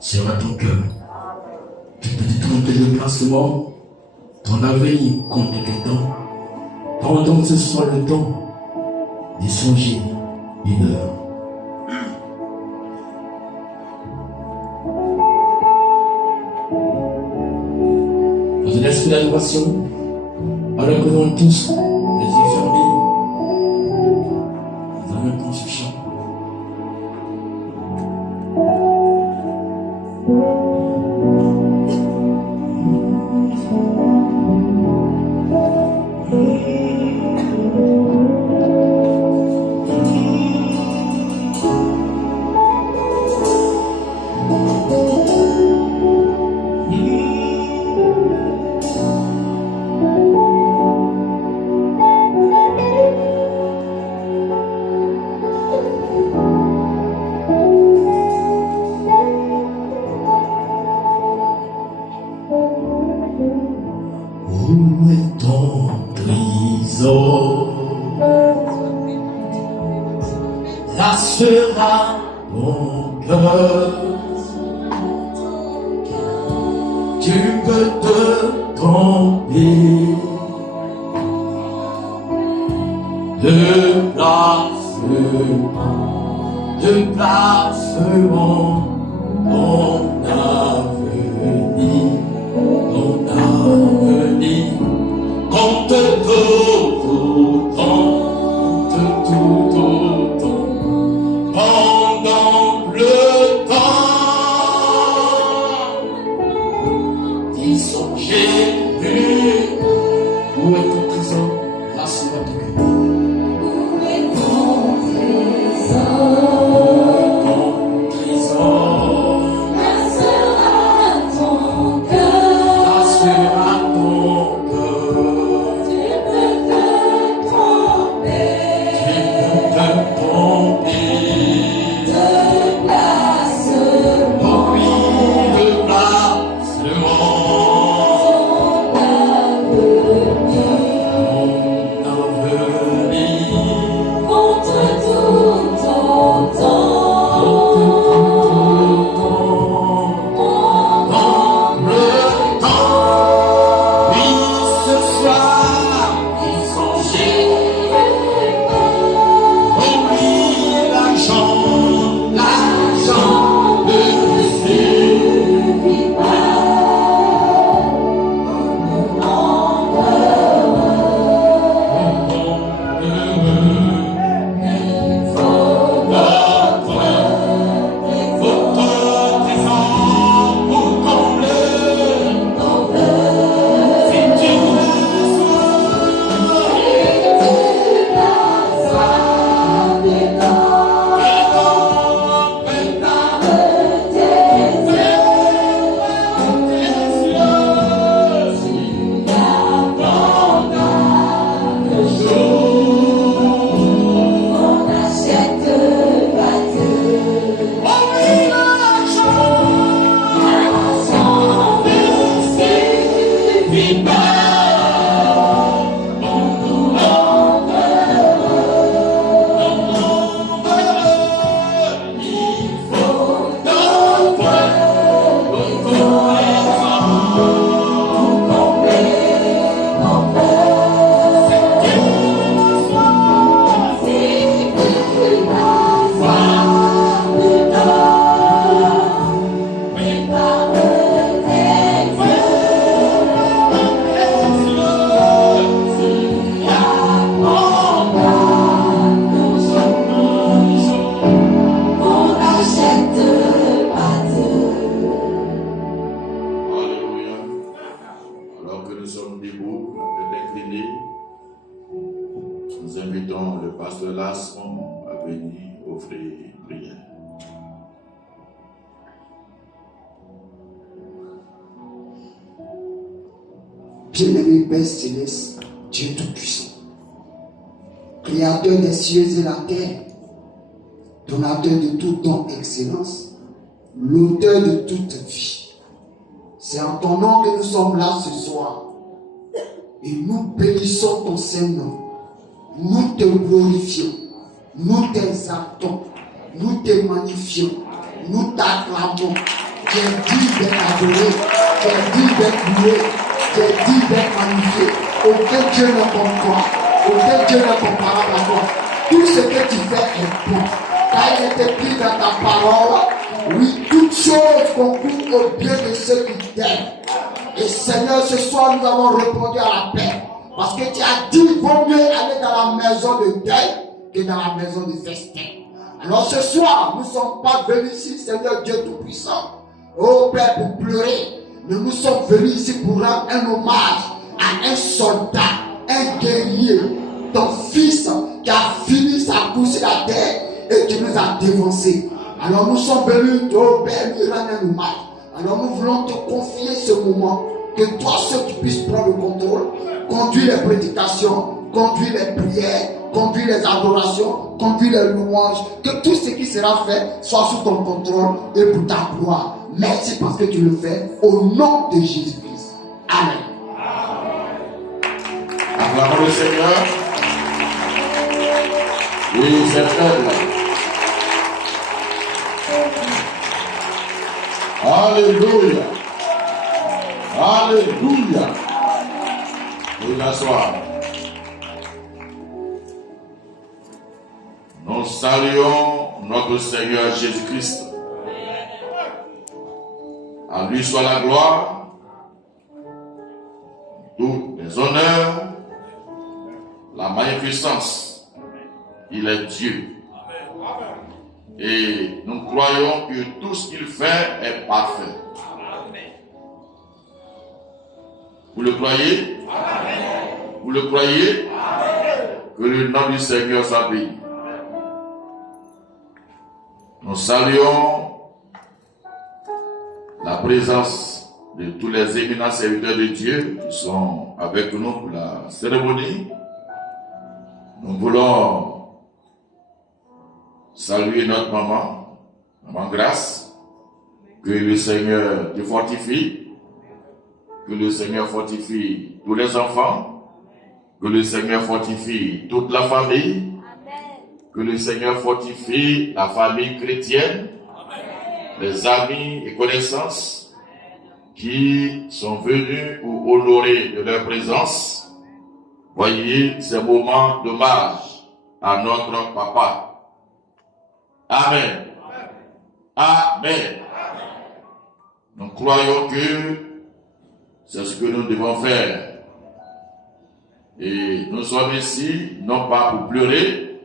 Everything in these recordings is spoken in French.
sera ton cœur. Tu peux te tromper de placement, ton avenir compte ton temps. Pendant que ce soit le temps de songer une heure. Dans un esprit d'adoration, alors que nous tous les yeux fermés, nous allons prendre ce chant. Où est ton trésor? Là sera ton cœur. Tu peux te tromper de placement ton avenir. Compte tout autant, pendant le temps d'y songer. Où est ton trésor? Là sera ton cœur. Où est ton trésor? Ton trésor. Là sera ton cœur. Là sera ton cœur. Tu peux te tromper. De placement. Oh oui, de placement. Bien-aimé Père Céleste, Dieu Tout-Puissant, Créateur des cieux et la terre, donateur de tout don excellence, l'auteur de toute vie. C'est en ton nom que nous sommes là ce soir. Et nous bénissons ton Saint-Nom. Nous te glorifions. Nous t'exaltons. Nous te magnifions. nous t'acclamons. Tu es digne d'être adoré, tu es digne d'être loué, tu es digne d'être magnifié. Aucun Dieu n'est comme toi, aucun Dieu n'est comparable à toi. Tout ce que tu fais est bon. Car il est écrit dans ta parole, oui, toutes choses concourent au bien de ceux qui t'aiment. Et Seigneur, ce soir, nous avons répondu à la paix. Parce que tu as dit, il vaut mieux aller dans la maison de deuil que dans la maison de festin. Alors ce soir, nous ne sommes pas venus ici, Seigneur Dieu Tout-Puissant, oh Père, pour pleurer. Nous sommes venus ici pour rendre un hommage à un soldat, un guerrier, ton fils qui a fini sa course sur la terre et qui nous a dévancés. Alors nous sommes venus, oh Père, lui rendre un hommage. Alors nous voulons te confier ce moment, que toi seul tu puisses prendre le contrôle, conduire les prédications, conduire les prières, conduire les adorations, conduire les louanges, que tout ce qui sera fait soit sous ton contrôle et pour ta gloire. Merci parce que tu le fais au nom de Jésus-Christ. Amen. Acclamons le Seigneur. Oui, c'est faible. Alléluia. Alléluia. Vous asseoir. Nous saluons notre Seigneur Jésus-Christ. À lui soit la gloire, tous les honneurs, la magnificence. Il est Dieu. Et nous croyons que tout ce qu'il fait est parfait. Vous le croyez? Vous le croyez? Que le nom du Seigneur soit béni. Nous saluons la présence de tous les éminents serviteurs de Dieu qui sont avec nous pour la cérémonie. Nous voulons saluer notre maman, Maman Grâce, que le Seigneur te fortifie, que le Seigneur fortifie tous les enfants, que le Seigneur fortifie toute la famille, que le Seigneur fortifie la famille chrétienne, les amis et connaissances qui sont venus pour honorer de leur présence. Voyez ces moments d'hommage à notre papa. Amen. Amen. Nous croyons que c'est ce que nous devons faire. Et nous sommes ici, non pas pour pleurer,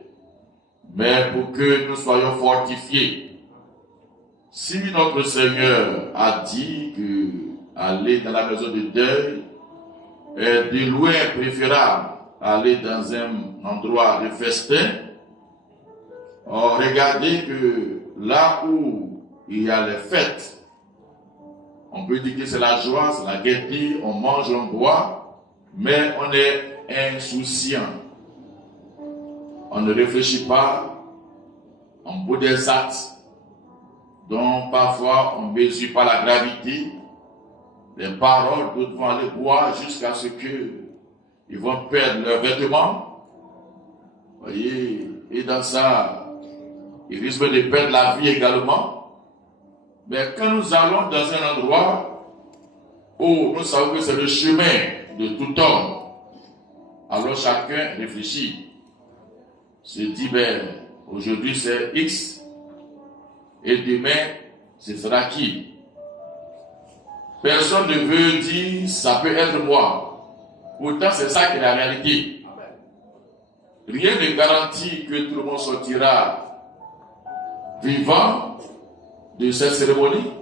mais pour que nous soyons fortifiés. Si notre Seigneur a dit que aller dans la maison de deuil est de loin préférable à aller dans un endroit de festin, regardez que là où il y a les fêtes, on peut dire que c'est la joie, c'est la gaieté, on mange, on boit, mais on est insouciant. On ne réfléchit pas, on boit des actes dont parfois on ne mesure pas la gravité. Les paroles, d'autres vont aller boire jusqu'à ce qu'ils vont perdre leurs vêtements. Voyez, et dans ça, ils risquent de perdre la vie également. Mais quand nous allons dans un endroit où nous savons que c'est le chemin de tout homme, alors chacun réfléchit. Se dit, ben, aujourd'hui c'est X, et demain, ce sera qui? Personne ne veut dire, ça peut être moi. Pourtant, c'est ça qui est la réalité. Rien ne garantit que tout le monde sortira vivant de cette cérémonie.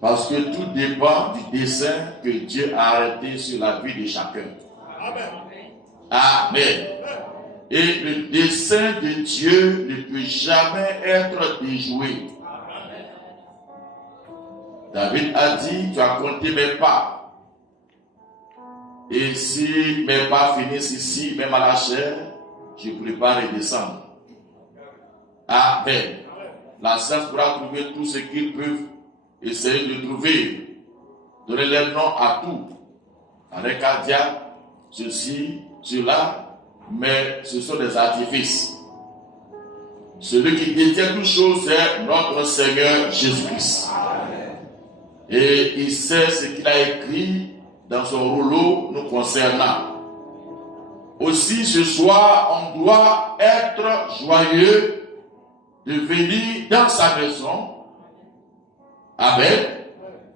Parce que tout dépend du dessein que Dieu a arrêté sur la vie de chacun. Amen. Amen. Et le dessein de Dieu ne peut jamais être déjoué. David a dit, tu as compté mes pas. Et si mes pas finissent ici, même à la chair, je prépare et descendre. Amen. La science pourra trouver tout ce qu'ils peuvent essayer de trouver. Donner leur nom à tout. Avec cardiaque, ceci, cela, mais ce sont des artifices. Celui qui détient toutes choses, c'est notre Seigneur Jésus-Christ. Et il sait ce qu'il a écrit dans son rouleau nous concernant. Aussi, ce soir, on doit être joyeux de venir dans sa maison. Amen.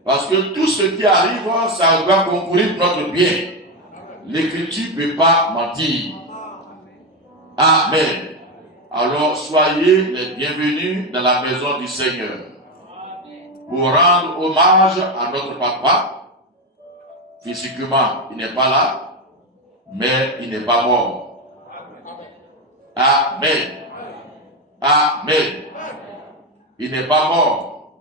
Parce que tout ce qui arrive, ça va concourir pour notre bien. L'Écriture ne peut pas mentir. Amen. Alors, soyez les bienvenus dans la maison du Seigneur. Pour rendre hommage à notre papa. Physiquement, il n'est pas là, mais il n'est pas mort. Amen. Amen. Il n'est pas mort.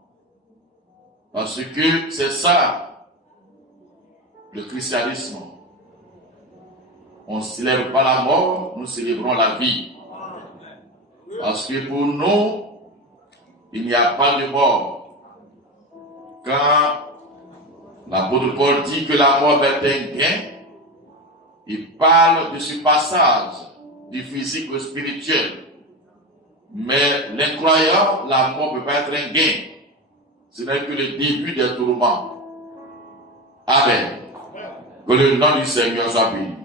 Parce que c'est ça, le christianisme. On ne célèbre pas la mort, nous célébrons la vie. Parce que pour nous, il n'y a pas de mort. Quand l'apôtre Paul dit que la mort est un gain, il parle de ce passage du physique au spirituel. Mais l'incroyant, la mort ne peut pas être un gain. Ce n'est que le début des tourments. Amen. Que le nom du Seigneur soit béni.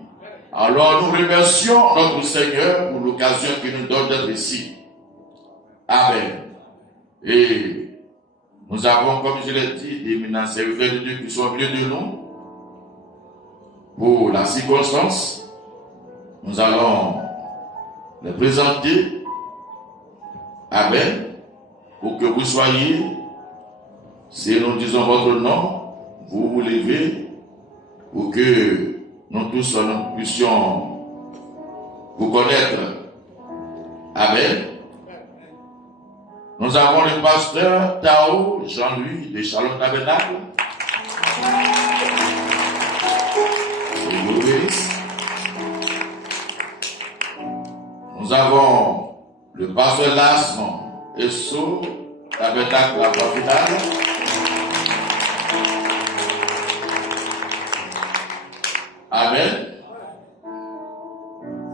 Alors nous remercions notre Seigneur pour l'occasion qu'il nous donne d'être ici. Amen. Et nous avons, comme je l'ai dit, des éminents serviteurs de Dieu qui sont au milieu de nous. Pour la circonstance, nous allons les présenter. Amen. Pour que vous soyez, si nous disons votre nom, vous vous levez, pour que nous tous nous puissions vous connaître. Amen. Nous avons le pasteur Tao Jean-Louis de Shalom Tabernacle. Nous avons le pasteur Lasson Esso Tabernacle La Croix Finale. Amen.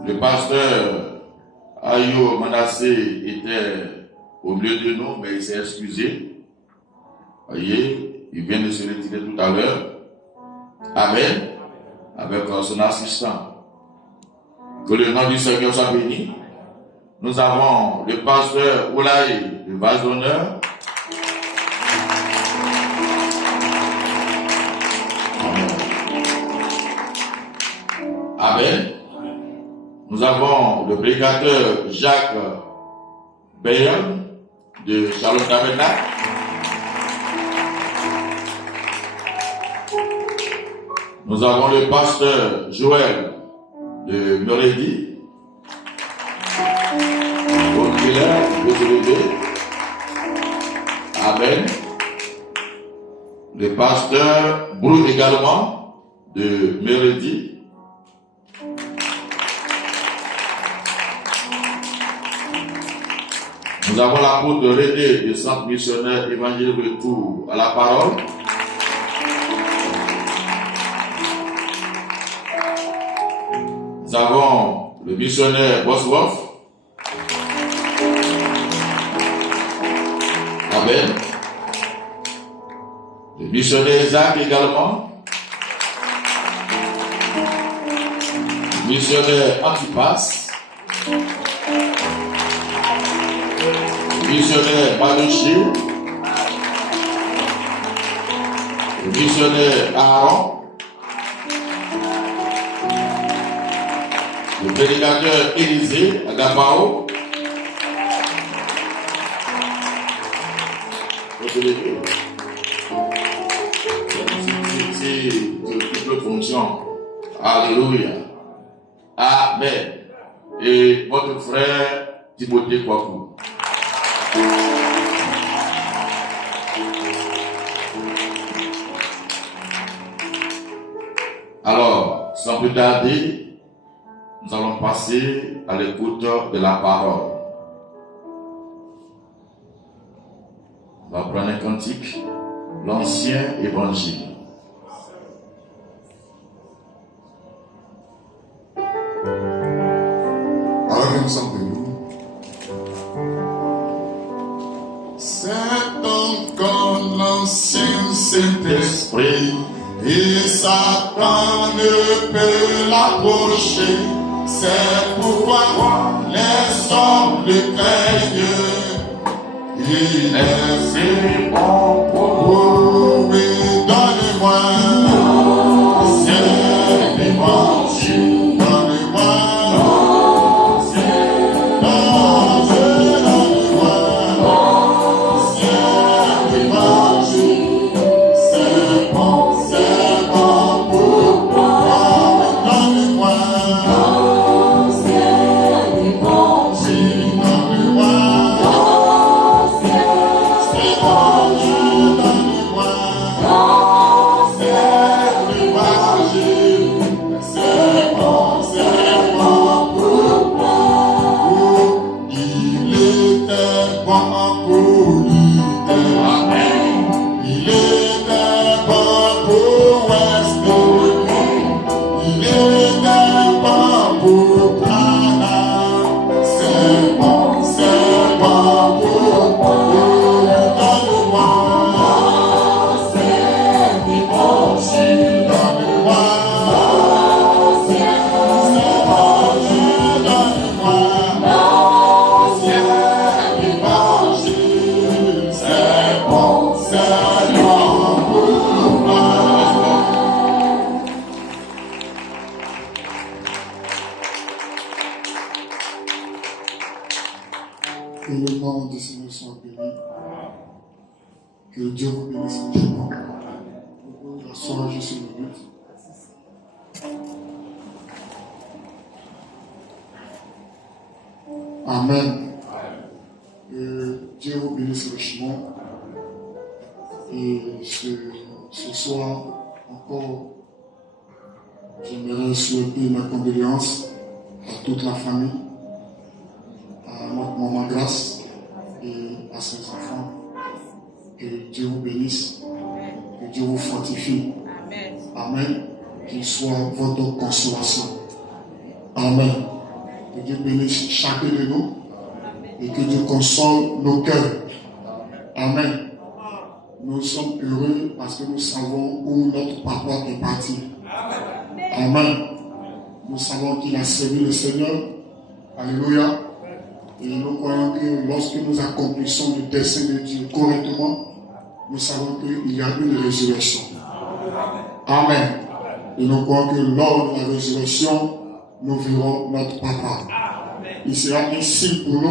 Le pasteur Ayo Manassé était au milieu de nous, mais il s'est excusé. Voyez, il vient de se retirer tout à l'heure. Amen. Avec son assistant. Que le nom du Seigneur soit béni. Nous avons le pasteur Oulaï de Vase d'honneur. Amen. Nous avons le prédicateur Jacques Bayern de Shalom Tabernacle. Nous avons le pasteur Joël de Meredi. Amen. Le pasteur Brou également de Meredi. Nous avons l'apôtre René du Centre missionnaire évangile Retour à la parole. Nous avons le missionnaire Bosworth. Amen. Le missionnaire Isaac également. Le missionnaire Antipas. Le missionnaire Manuchi. Le missionnaire Aaron. Le prédicateur Élisée Agapao. C'est toute fonction. Alléluia. Amen. Et votre frère Timothée Kwaku. Alors, sans plus tarder, nous allons passer à l'écoute de la parole. On va prendre un cantique, l'Ancien Évangile. Alors que nous sommes venus Satan ne peut l'approcher. C'est pourquoi les hommes le craignent. Il est si bon pour oui, donnez-moi l'ancien évangile. Donnez-moi Que le nom du Seigneur soit béni. Que Dieu vous bénisse richement. Vous pouvez vous asseoir juste une minute. Amen. Que Dieu vous bénisse richement. Et ce soir, encore, j'aimerais souhaiter ma condoléance à toute la famille, à notre maman Grâce et à ses enfants. Que Dieu vous bénisse, que Dieu vous fortifie. Amen. Qu'il soit votre consolation. Amen. Que Dieu bénisse chacun de nous et que Dieu console nos cœurs. Amen. Nous sommes heureux parce que nous savons où notre papa est parti. Amen. Nous savons qu'il a servi le Seigneur. Alléluia. Et nous croyons que lorsque nous accomplissons le dessein de Dieu correctement, nous savons qu'il y a une résurrection. Amen. Et nous croyons que lors de la résurrection, nous verrons notre papa. Il sera un signe pour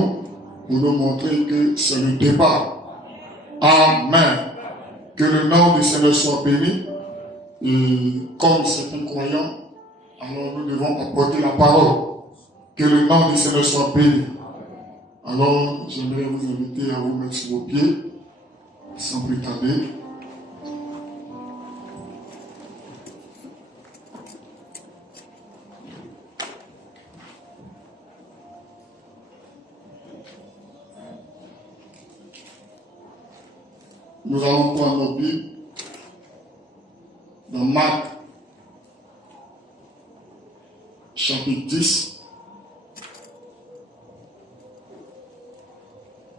nous montrer que c'est le départ. Amen. Que le nom du Seigneur soit béni. Et comme certains croyants, alors nous devons apporter la parole. Que le nom du Seigneur soit béni. Alors, j'aimerais vous inviter à vous mettre sur vos pieds, sans plus tarder. Nous allons prendre nos Bibles dans Marc, chapitre 10.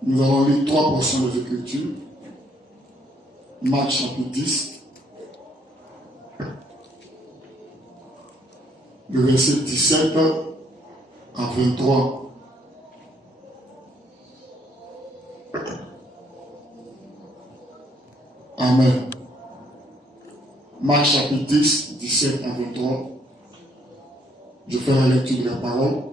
Nous allons lire 3 portions des Écritures. Marc, chapitre 10, le verset 17 à 23. Amen. Marc chapitre 10, 17 à 23. Je fais la lecture de la parole.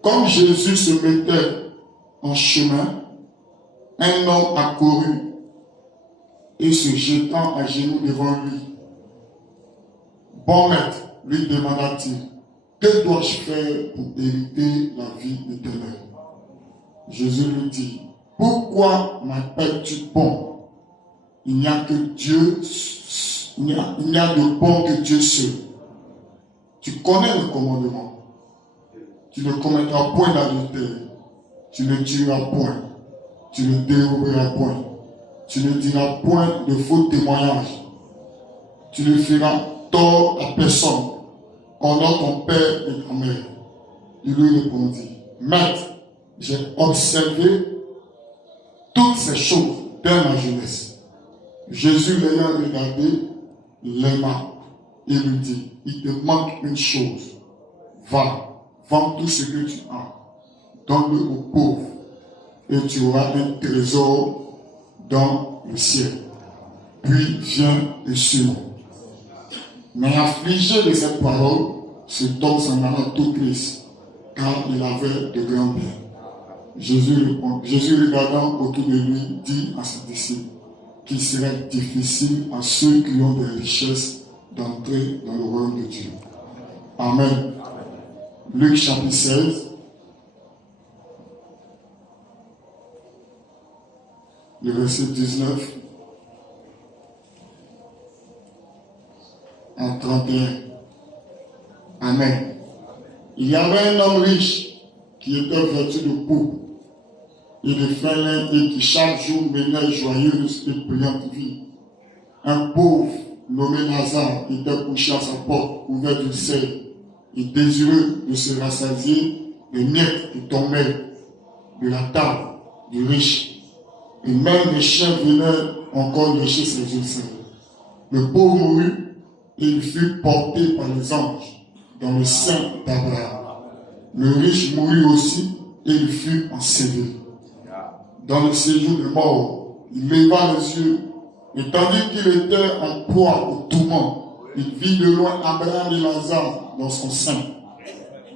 Comme Jésus se mettait en chemin, un homme accourut et se jetant à genoux devant lui. Bon maître, lui demanda-t-il, que dois-je faire pour hériter la vie éternelle? Jésus lui dit, pourquoi m'appelles-tu bon? Il n'y a que Dieu, il n'y a de bon que Dieu seul. Tu connais le commandement. Tu ne commettras point d'adultère. Tu ne tueras point. Tu ne déroberas point. Tu ne diras point de faux témoignages. Tu ne feras tort à personne. Honore ton père et ta mère. Il lui répondit, Maître, j'ai observé ces choses dès ma jeunesse. Jésus l'ayant regardé, l'aima et lui dit, il te manque une chose. Va, vends tout ce que tu as, donne-le aux pauvres, et tu auras un trésor dans le ciel. Puis viens et suis-moi. Mais affligé de cette parole, cet homme s'en alla tout triste, car il avait de grands biens. Jésus regardant autour de lui, dit à ses disciples qu'il serait difficile à ceux qui ont des richesses d'entrer dans le royaume de Dieu. Amen. Luc chapitre 16. Le verset 19 à 31. Amen. Il y avait un homme riche qui était vêtu de pourpre et de fin lin et qui chaque jour menait joyeuse et brillante vie. Un pauvre nommé Lazare était couché à sa porte, ouvert du sel, et désireux de se rassasier des miettes qui tombaient de la table du riche. Et même les chiens venaient encore lécher ses ulcères. Le pauvre mourut et il fut porté par les anges dans le sein d'Abraham. Le riche mourut aussi et il fut enseveli. Dans le séjour de mort, il leva les yeux et tandis qu'il était en proie au tourment, il vit de loin Abraham et Lazare dans son sein.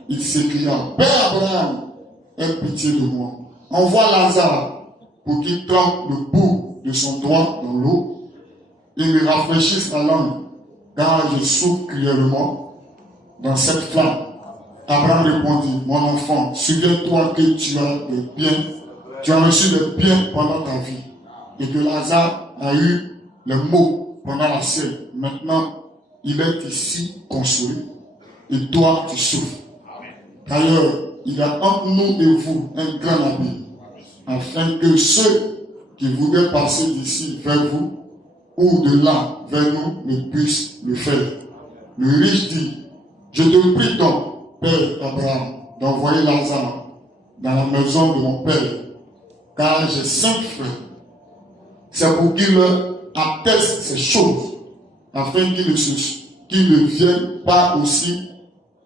Il s'écria, Père Abraham, aie pitié de moi. Envoie Lazare pour qu'il trempe le bout de son doigt dans l'eau et me rafraîchisse la langue, car je souffre cruellement dans cette flamme. Abraham répondit, mon enfant, souviens-toi que tu as reçu des biens pendant ta vie, et que Lazare a eu les maux pendant la sienne. Maintenant, il est ici consolé, et toi tu souffres. D'ailleurs, il y a entre nous et vous un grand abîme, afin que ceux qui voudraient passer d'ici vers vous, ou de là vers nous, ne puissent le faire. Le riche dit, je te prie donc, Père Abraham, d'envoyer Lazare dans la maison de mon père, car j'ai 5 frères. C'est pour qu'il leur atteste ces choses, afin qu'ils ne viennent pas aussi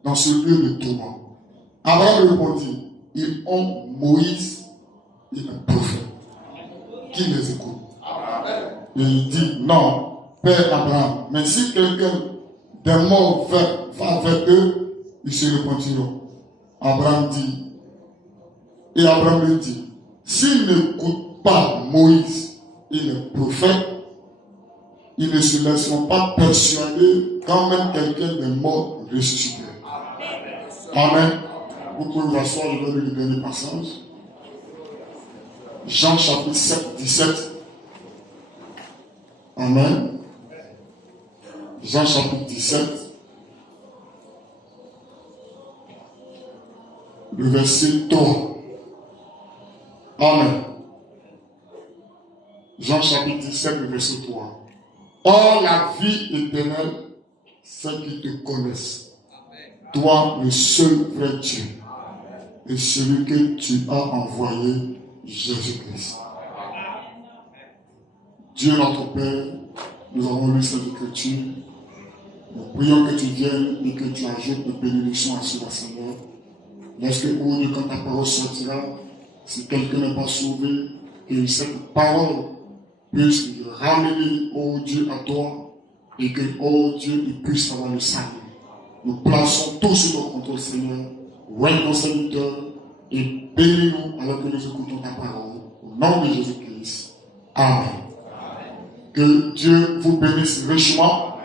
dans ce lieu de tourment. Abraham répondit, ils ont Moïse et un prophète. Qui les écoute? Et il dit, non, Père Abraham, mais si quelqu'un des morts va vers eux, ils se repentiront. Abraham lui dit, s'ils n'écoutent pas Moïse et les prophètes, ils ne se laisseront pas persuader quand même quelqu'un des morts ressuscité. Amen. Vous pouvez vous asseoir, je vais lire le dernier passage. Jean chapitre 7, 17. Amen. Jean chapitre 17. Le verset 3. Amen. Jean chapitre 17, le verset 3. Or, la vie éternelle, c'est qu'ils te connaissent. Toi, le seul vrai Dieu. Et celui que tu as envoyé, Jésus-Christ. Dieu notre Père, nous avons lu cette écriture. Nous prions que tu viennes et que tu ajoutes de bénédictions à cela, Seigneur. Lorsque, oh Dieu, quand ta parole sortira, si quelqu'un n'est pas sauvé, que cette parole puisse le ramener, oh Dieu, à toi, et que, oh Dieu, il puisse avoir le salut. Nous plaçons tout sous ton contrôle, Seigneur. Règne ton serviteur et bénis-nous alors que nous écoutons ta parole. Au nom de Jésus-Christ. Amen. Que Dieu vous bénisse richement.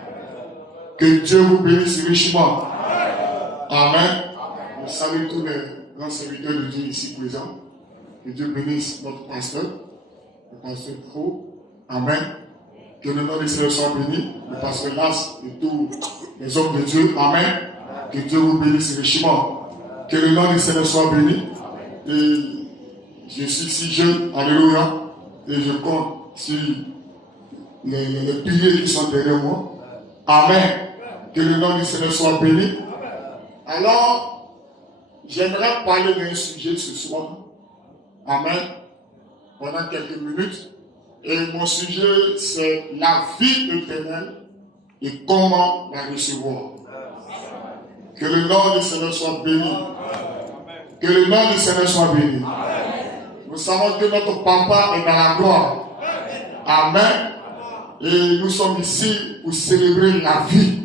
Que Dieu vous bénisse richement. Amen. Je salue tous les grands serviteurs de Dieu ici présents. Que Dieu bénisse notre pasteur, le pasteur Pro. Amen. Que le nom de Seigneur soit béni, le pasteur Las et tous les hommes de Dieu. Amen. Que Dieu vous bénisse richement. Que le nom de Seigneur soit béni. Et je suis si jeune, alléluia, et je compte sur les piliers qui sont derrière moi. Amen. Que le nom du Seigneur soit béni. Alors, j'aimerais parler d'un sujet ce soir. Amen. pendant quelques minutes. Et mon sujet, c'est la vie éternelle et comment la recevoir. Que le nom du Seigneur soit béni. Que le nom du Seigneur soit béni. Nous savons que notre papa est dans la gloire. Amen. Et nous sommes ici pour célébrer la vie.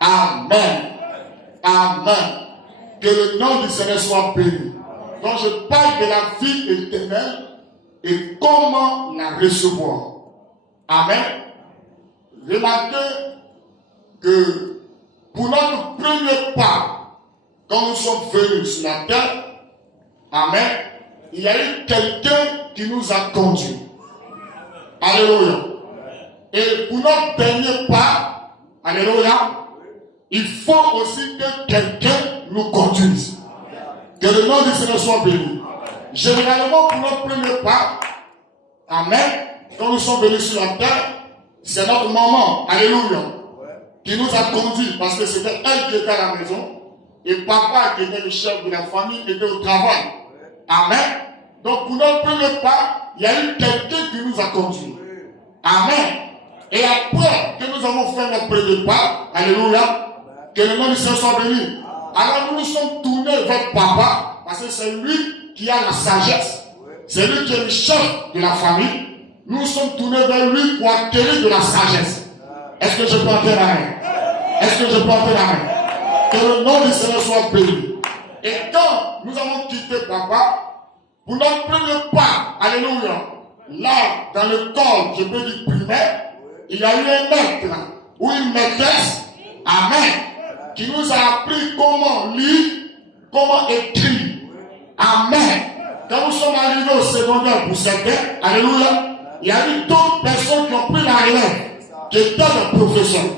Amen. Amen. Que le nom du Seigneur soit béni. Donc je parle de la vie éternelle et comment la recevoir. Amen. Remarquez que pour notre premier pas, quand nous sommes venus sur la terre, amen, il y a eu quelqu'un qui nous a conduits. Alléluia. Et pour notre dernier pas, alléluia, il faut aussi que quelqu'un nous conduise. Que le nom du Seigneur soit béni. Généralement, pour notre premier pas, amen, quand nous sommes venus sur la terre, c'est notre maman, alléluia, qui nous a conduits parce que c'était elle qui était à la maison et papa qui était le chef de la famille était au travail. Amen. Donc pour notre premier pas, il y a eu quelqu'un qui nous a conduits. Amen. Et après que nous avons fait notre premier pas, alléluia, que le nom du Seigneur soit béni. Alors nous nous sommes tournés vers papa parce que c'est lui qui a la sagesse. C'est lui qui est le chef de la famille. Nous nous sommes tournés vers lui pour acquérir de la sagesse. Est-ce que je peux entendre amen? Est-ce que je peux entendre amen? Que le nom du Seigneur soit béni. Et quand nous avons quitté papa, pour notre premier pas, alléluia, là, dans l'école, je peux dire primaire, il y a eu un maître ou une maîtresse, amen, qui nous a appris comment lire, comment écrire. Amen. Quand nous sommes arrivés au secondaire pour certains, alléluia, il y a eu d'autres personnes qui ont pris la relève, qui étaient des professeurs.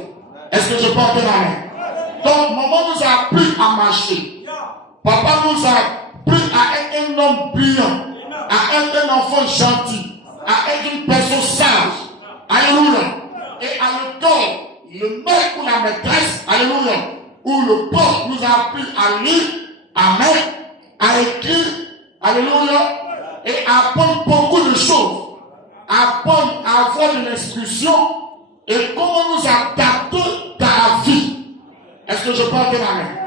Est-ce que je peux entendre amen? Donc, maman nous a appris à marcher. Papa nous a appris à être un homme brillant, à être un enfant gentil, à être une personne sage. Alléluia. Et à l'école, le maître ou la maîtresse, alléluia, ou le prof nous a appris à lire, amen, à écrire, alléluia, et à apprendre beaucoup de choses. Apprendre à avoir de l'instruction et comment nous adapter dans la vie. Est-ce que je peux entendre amen?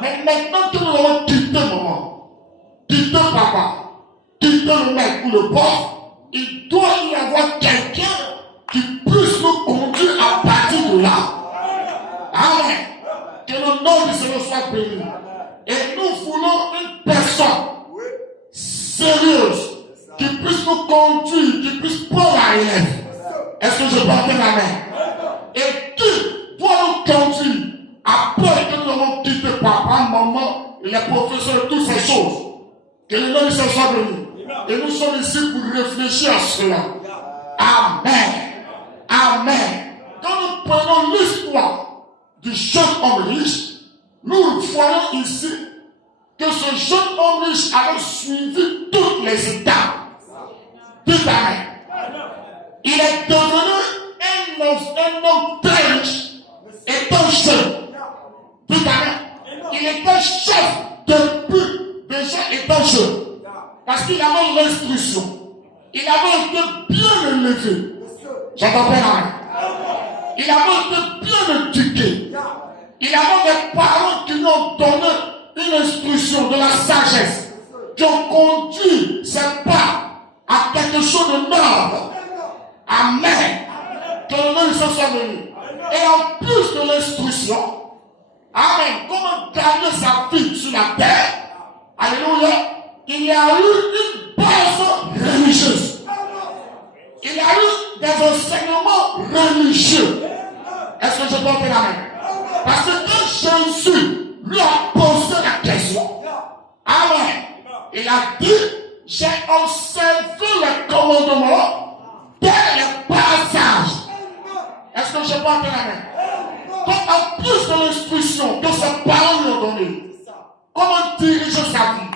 Mais maintenant que nous avons quitté maman, quitté papa, quitté le maître ou le prof, il doit y avoir quelqu'un qui puisse nous conduire à partir de là. Amen. Que le nom du Seigneur soit béni. Et nous voulons une personne sérieuse qui puisse nous conduire, qui puisse prendre la relève. Est-ce que je peux entendre amen? Et qui doit nous conduire après que nous avons quitté papa, maman, les professeurs, toutes ces choses. Que le nom du Seigneur soit béni. Et nous sommes ici pour réfléchir à cela. Amen. Amen. Quand nous prenons l'histoire du jeune homme riche, nous voyons ici que ce jeune homme riche avait suivi toutes les étapes. Dites amen. Il est devenu un homme très riche, étant jeune. Dites amen. Il était chef depuis déjà étant jeune. Parce qu'il avait l'instruction. Il avait été bien élevé. J'entends bien amen. Il avait été bien éduqué. Il avait des parents qui lui ont donné une instruction de la sagesse, qui ont conduit ses pas à quelque chose de noble. Amen. Que le nom du Seigneur soit béni. Et en plus de l'instruction, amen, comment gagner sa vie sur la terre, alléluia, il y a eu une base religieuse. Il y a eu des enseignements religieux. Est-ce que je peux entendre amen? Parce que quand Jésus lui a posé la question, amen, il a dit, j'ai observé les commandements dès les passages. Est-ce que je peux entendre amen? Donc en plus de l'instruction que ses parents lui ont donnée, comment diriger sa vie,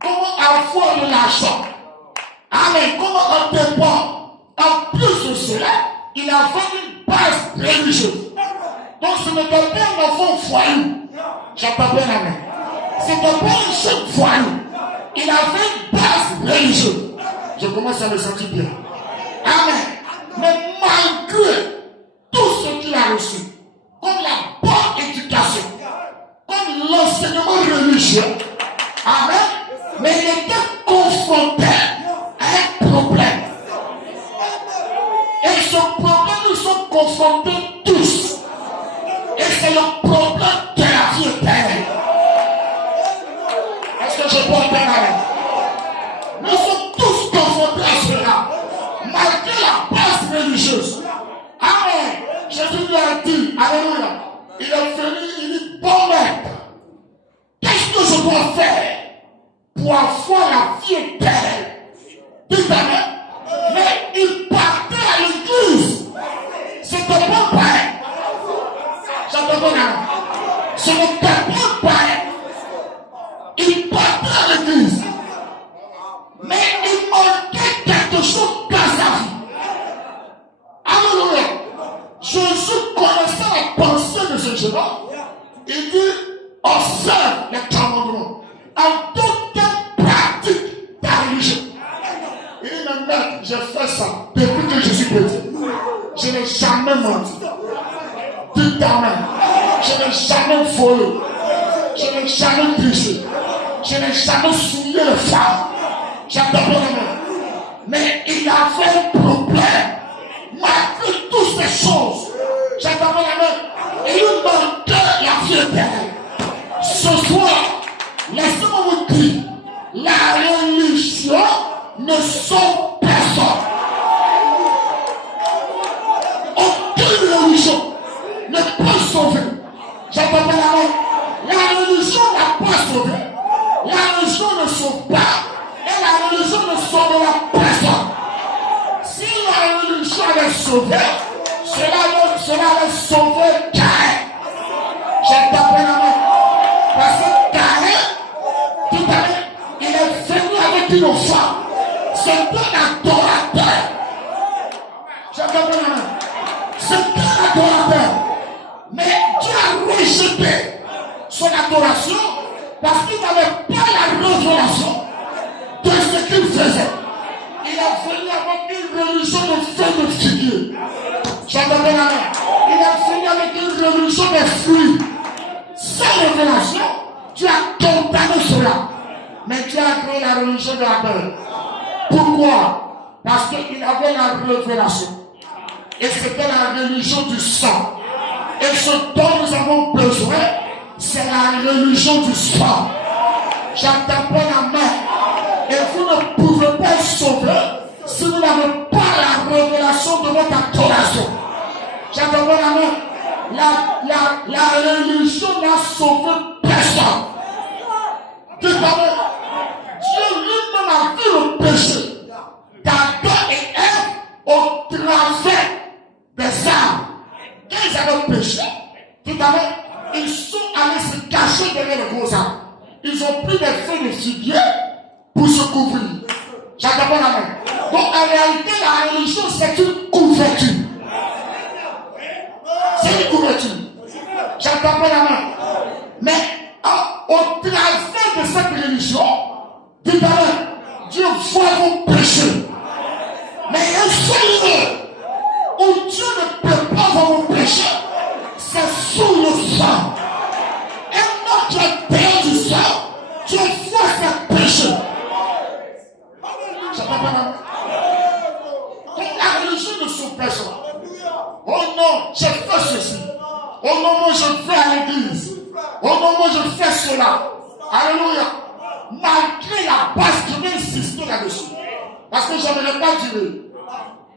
comment avoir de l'argent, amen, comment entreprendre. En plus de cela, il avait une base religieuse. Donc ce n'était pas un enfant foyou. J'entends bien la main. Ce n'était pas un jeune foyou. Il avait une base religieuse. Je commence à me sentir bien. Amen. Mais malgré tout ce qu'il a reçu, comme la bonne éducation, comme l'enseignement religieux, amen, mais il était confronté à un problème. Et ce problème, nous sommes confrontés tous. Et c'est le problème de la vie éternelle. Est-ce que je peux entendre? Nous sommes tous confrontés à cela, malgré la base religieuse. Amen. Jésus lui a dit, alléluia, il est venu, il dit, bon maître, qu'est-ce que je dois faire pour avoir la vie éternelle? Dites amen. Mais il partait à l'église. C'était pas pareil. J'entends bien. Ce n'était pas pareil. Il partait à l'église. Mais il manquait quelque chose dans sa vie. Alléluia. Jésus connaissait la pensée de ce jeune homme. Il dit, observe les commandements. En tout temps, pratique ta religion. Il dit, mais mec, j'ai fait ça depuis que je suis petit. Je n'ai jamais menti. Dites amen. Je n'ai jamais volé. Je n'ai jamais triché. Je n'ai jamais souillé les femmes. J'entends pas la main. Mais il avait un problème. Malgré toutes ces choses, j'entends pas la main. Il lui manquait la vie éternelle. Ce soir, laissez-moi vous dire, la religion ne sauve personne. Aucune religion ne peut sauver. J'entends pas la main. La religion n'a pas sauvé. La religion ne sauve pas. Et la religion ne sauvera personne. Si la religion allait sauver, cela allait sauver Caïn. J'entends pas la main. Parce que Caïn, tout à l'heure, il est venu avec une femme. C'est un adorateur. J'entends pas la main. C'est un adorateur. Mais Dieu a rejeté son adoration parce qu'il n'avait pas la révélation de ce qu'il faisait. Il est venu avec une religion de feu de figuier. J'entends pas la main. Il est venu avec une religion de fruits. Sans révélation, tu as condamné cela. Mais tu as créé la religion de la peur. Pourquoi? Parce qu'il avait la révélation. Et c'était la religion du sang. Et ce dont nous avons besoin, c'est la religion du sang. J'entends pas la main. Et vous ne pouvez pas être sauvé si vous n'avez pas la révélation de votre adoration. J'entends pas la main. La religion n'a sauvé personne. Dites-moi, Dieu lui-même a vu le péché d'Adam et Ève au travers des arbres. Quand ils avaient péché, tout à l'heure, ils sont allés se cacher derrière le gros arbre. Ils ont pris des feuilles de figuier pour se couvrir. J'entends pas la main. Donc en réalité, la religion, c'est une couverture. C'est une couverture. J'entends pas la main. Mais au travers de cette religion, tout à l'heure, Dieu voit vos péchés. Mais il y a un seul lieu où Dieu ne peut pas voir vos péchés, c'est sous le sang. Et notre Père du sang, Dieu voit ses péchés. Ça va pas. Donc la religion ne sauve personne. Oh non, j'ai fait ceci. Oh non, moi je vais à l'église. Oh non, moi je fais cela. Alléluia. Malgré la base, je vais insister là-dessus. Parce que je ne vais pas dire.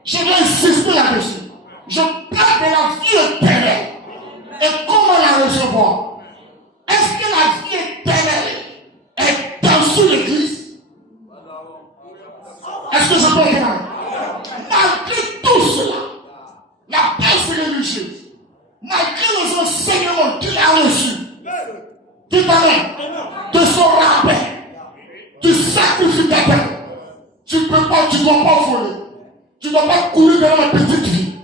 Je vais insister là-dessus. Je parle de la vie éternelle. Et comment la recevoir? Est-ce que la vie éternelle est dans l'église? Est-ce que je peux dire? Malgré tout cela, la base religieuse, malgré les enseignements qu'il a reçus, tout à l'heure, de son rabbin, du sacrificateur, tu ne peux pas, tu ne dois pas voler. Tu ne dois pas courir dans la petite vie.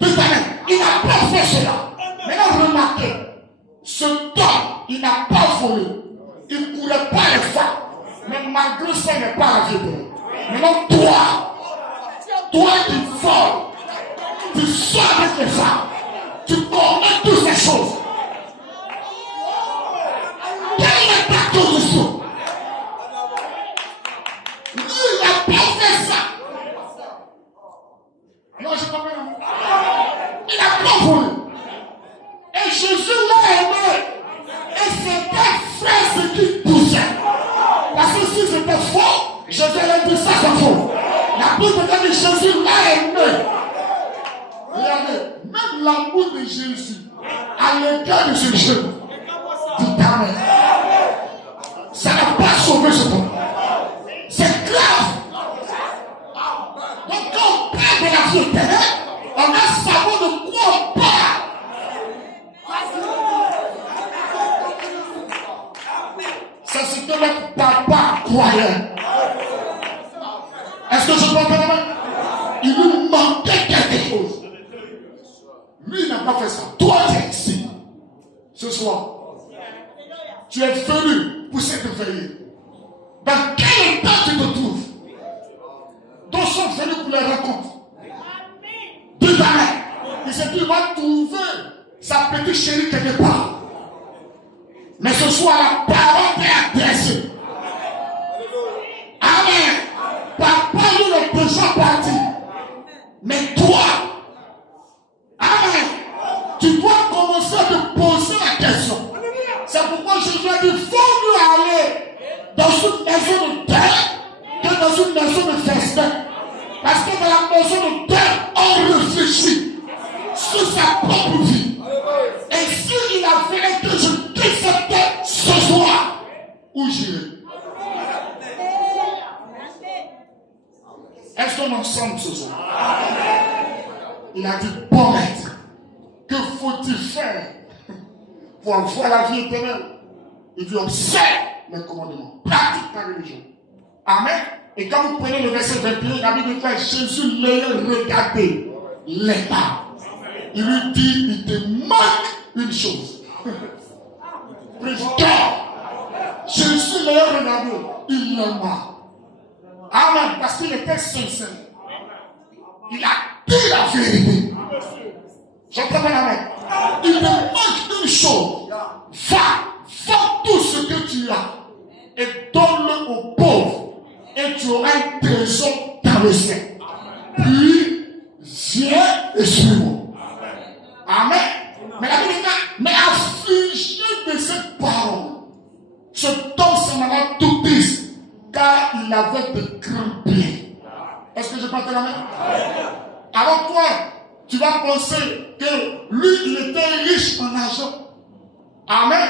Tout à l'heure, il n'a pas fait cela. Maintenant, remarquez, ce temps, il n'a pas volé. Il ne courait pas les femmes. Mais malgré ça, il n'est pas la vie. Maintenant, toi qui voles, tu sors avec les femmes, tu commets toutes ces choses. Quel est ta cause de ça? Lui, il n'a pas fait ça. Non, je comprends. Il n'a pas voulu. Et Jésus l'a aimé. Et c'était vrai ce qui poussait. Parce que si c'était faux, je t'aurais dit ça c'est faux. La Bible dit que Jésus l'a aimé. Regardez, même l'amour de Jésus à l'égard de ce jeune, dit Amen. Ça n'a pas sauvé ce temps. C'est grave. Donc quand on parle de la vie éternelle, on a savoir de quoi on parle. C'est ce que notre papa croyait. Est-ce que je peux entendre? Il lui manquait quelque chose. Lui, il n'a pas fait ça. Toi, tu es ici. Ce soir, tu es venu pour cette veillée. Dans quel état tu te trouves? D'autres sont venus pour les rencontres. Dis Amen. Il s'est dit, il va trouver sa petite chérie quelque part. Mais ce soir, la parole est adressée. Amen. Papa, il est déjà parti. Mais toi, amen, tu dois commencer à te poser la question. C'est pourquoi Jésus a dit, il faut mieux aller dans une maison de terre que dans une maison de festin. Parce que dans la maison de terre, on réfléchit sur sa propre vie. Et s'il a fallu que je quitte cette terre ce soir, où j'irai? Est-ce qu'on est ensemble ce soir? Il a dit, bon maître, que faut-il faire pour avoir la vie éternelle? Il dit, observe les commandements, pratique ta religion. Amen. Et quand vous prenez le verset 21, la Bible dit que Jésus l'ayant regardé, l'état. Il lui dit, il te manque une chose. Président, Jésus l'ayant regardé, il l'aima. Amen. Parce qu'il était sincère. Il a dit la vérité. J'entends bien, amen. Il te manque une chose. Va tout ce que tu as et donne-le aux pauvres. Et tu auras un trésor dans le ciel. Puis, viens et suis-moi. Amen. Mais la Bible dit, mais affligé de cette parole, ce homme s'en alla tout triste, car il avait de grands biens. Est-ce que je peux te la main? Alors toi, tu vas penser que lui, il était riche en argent. Amen.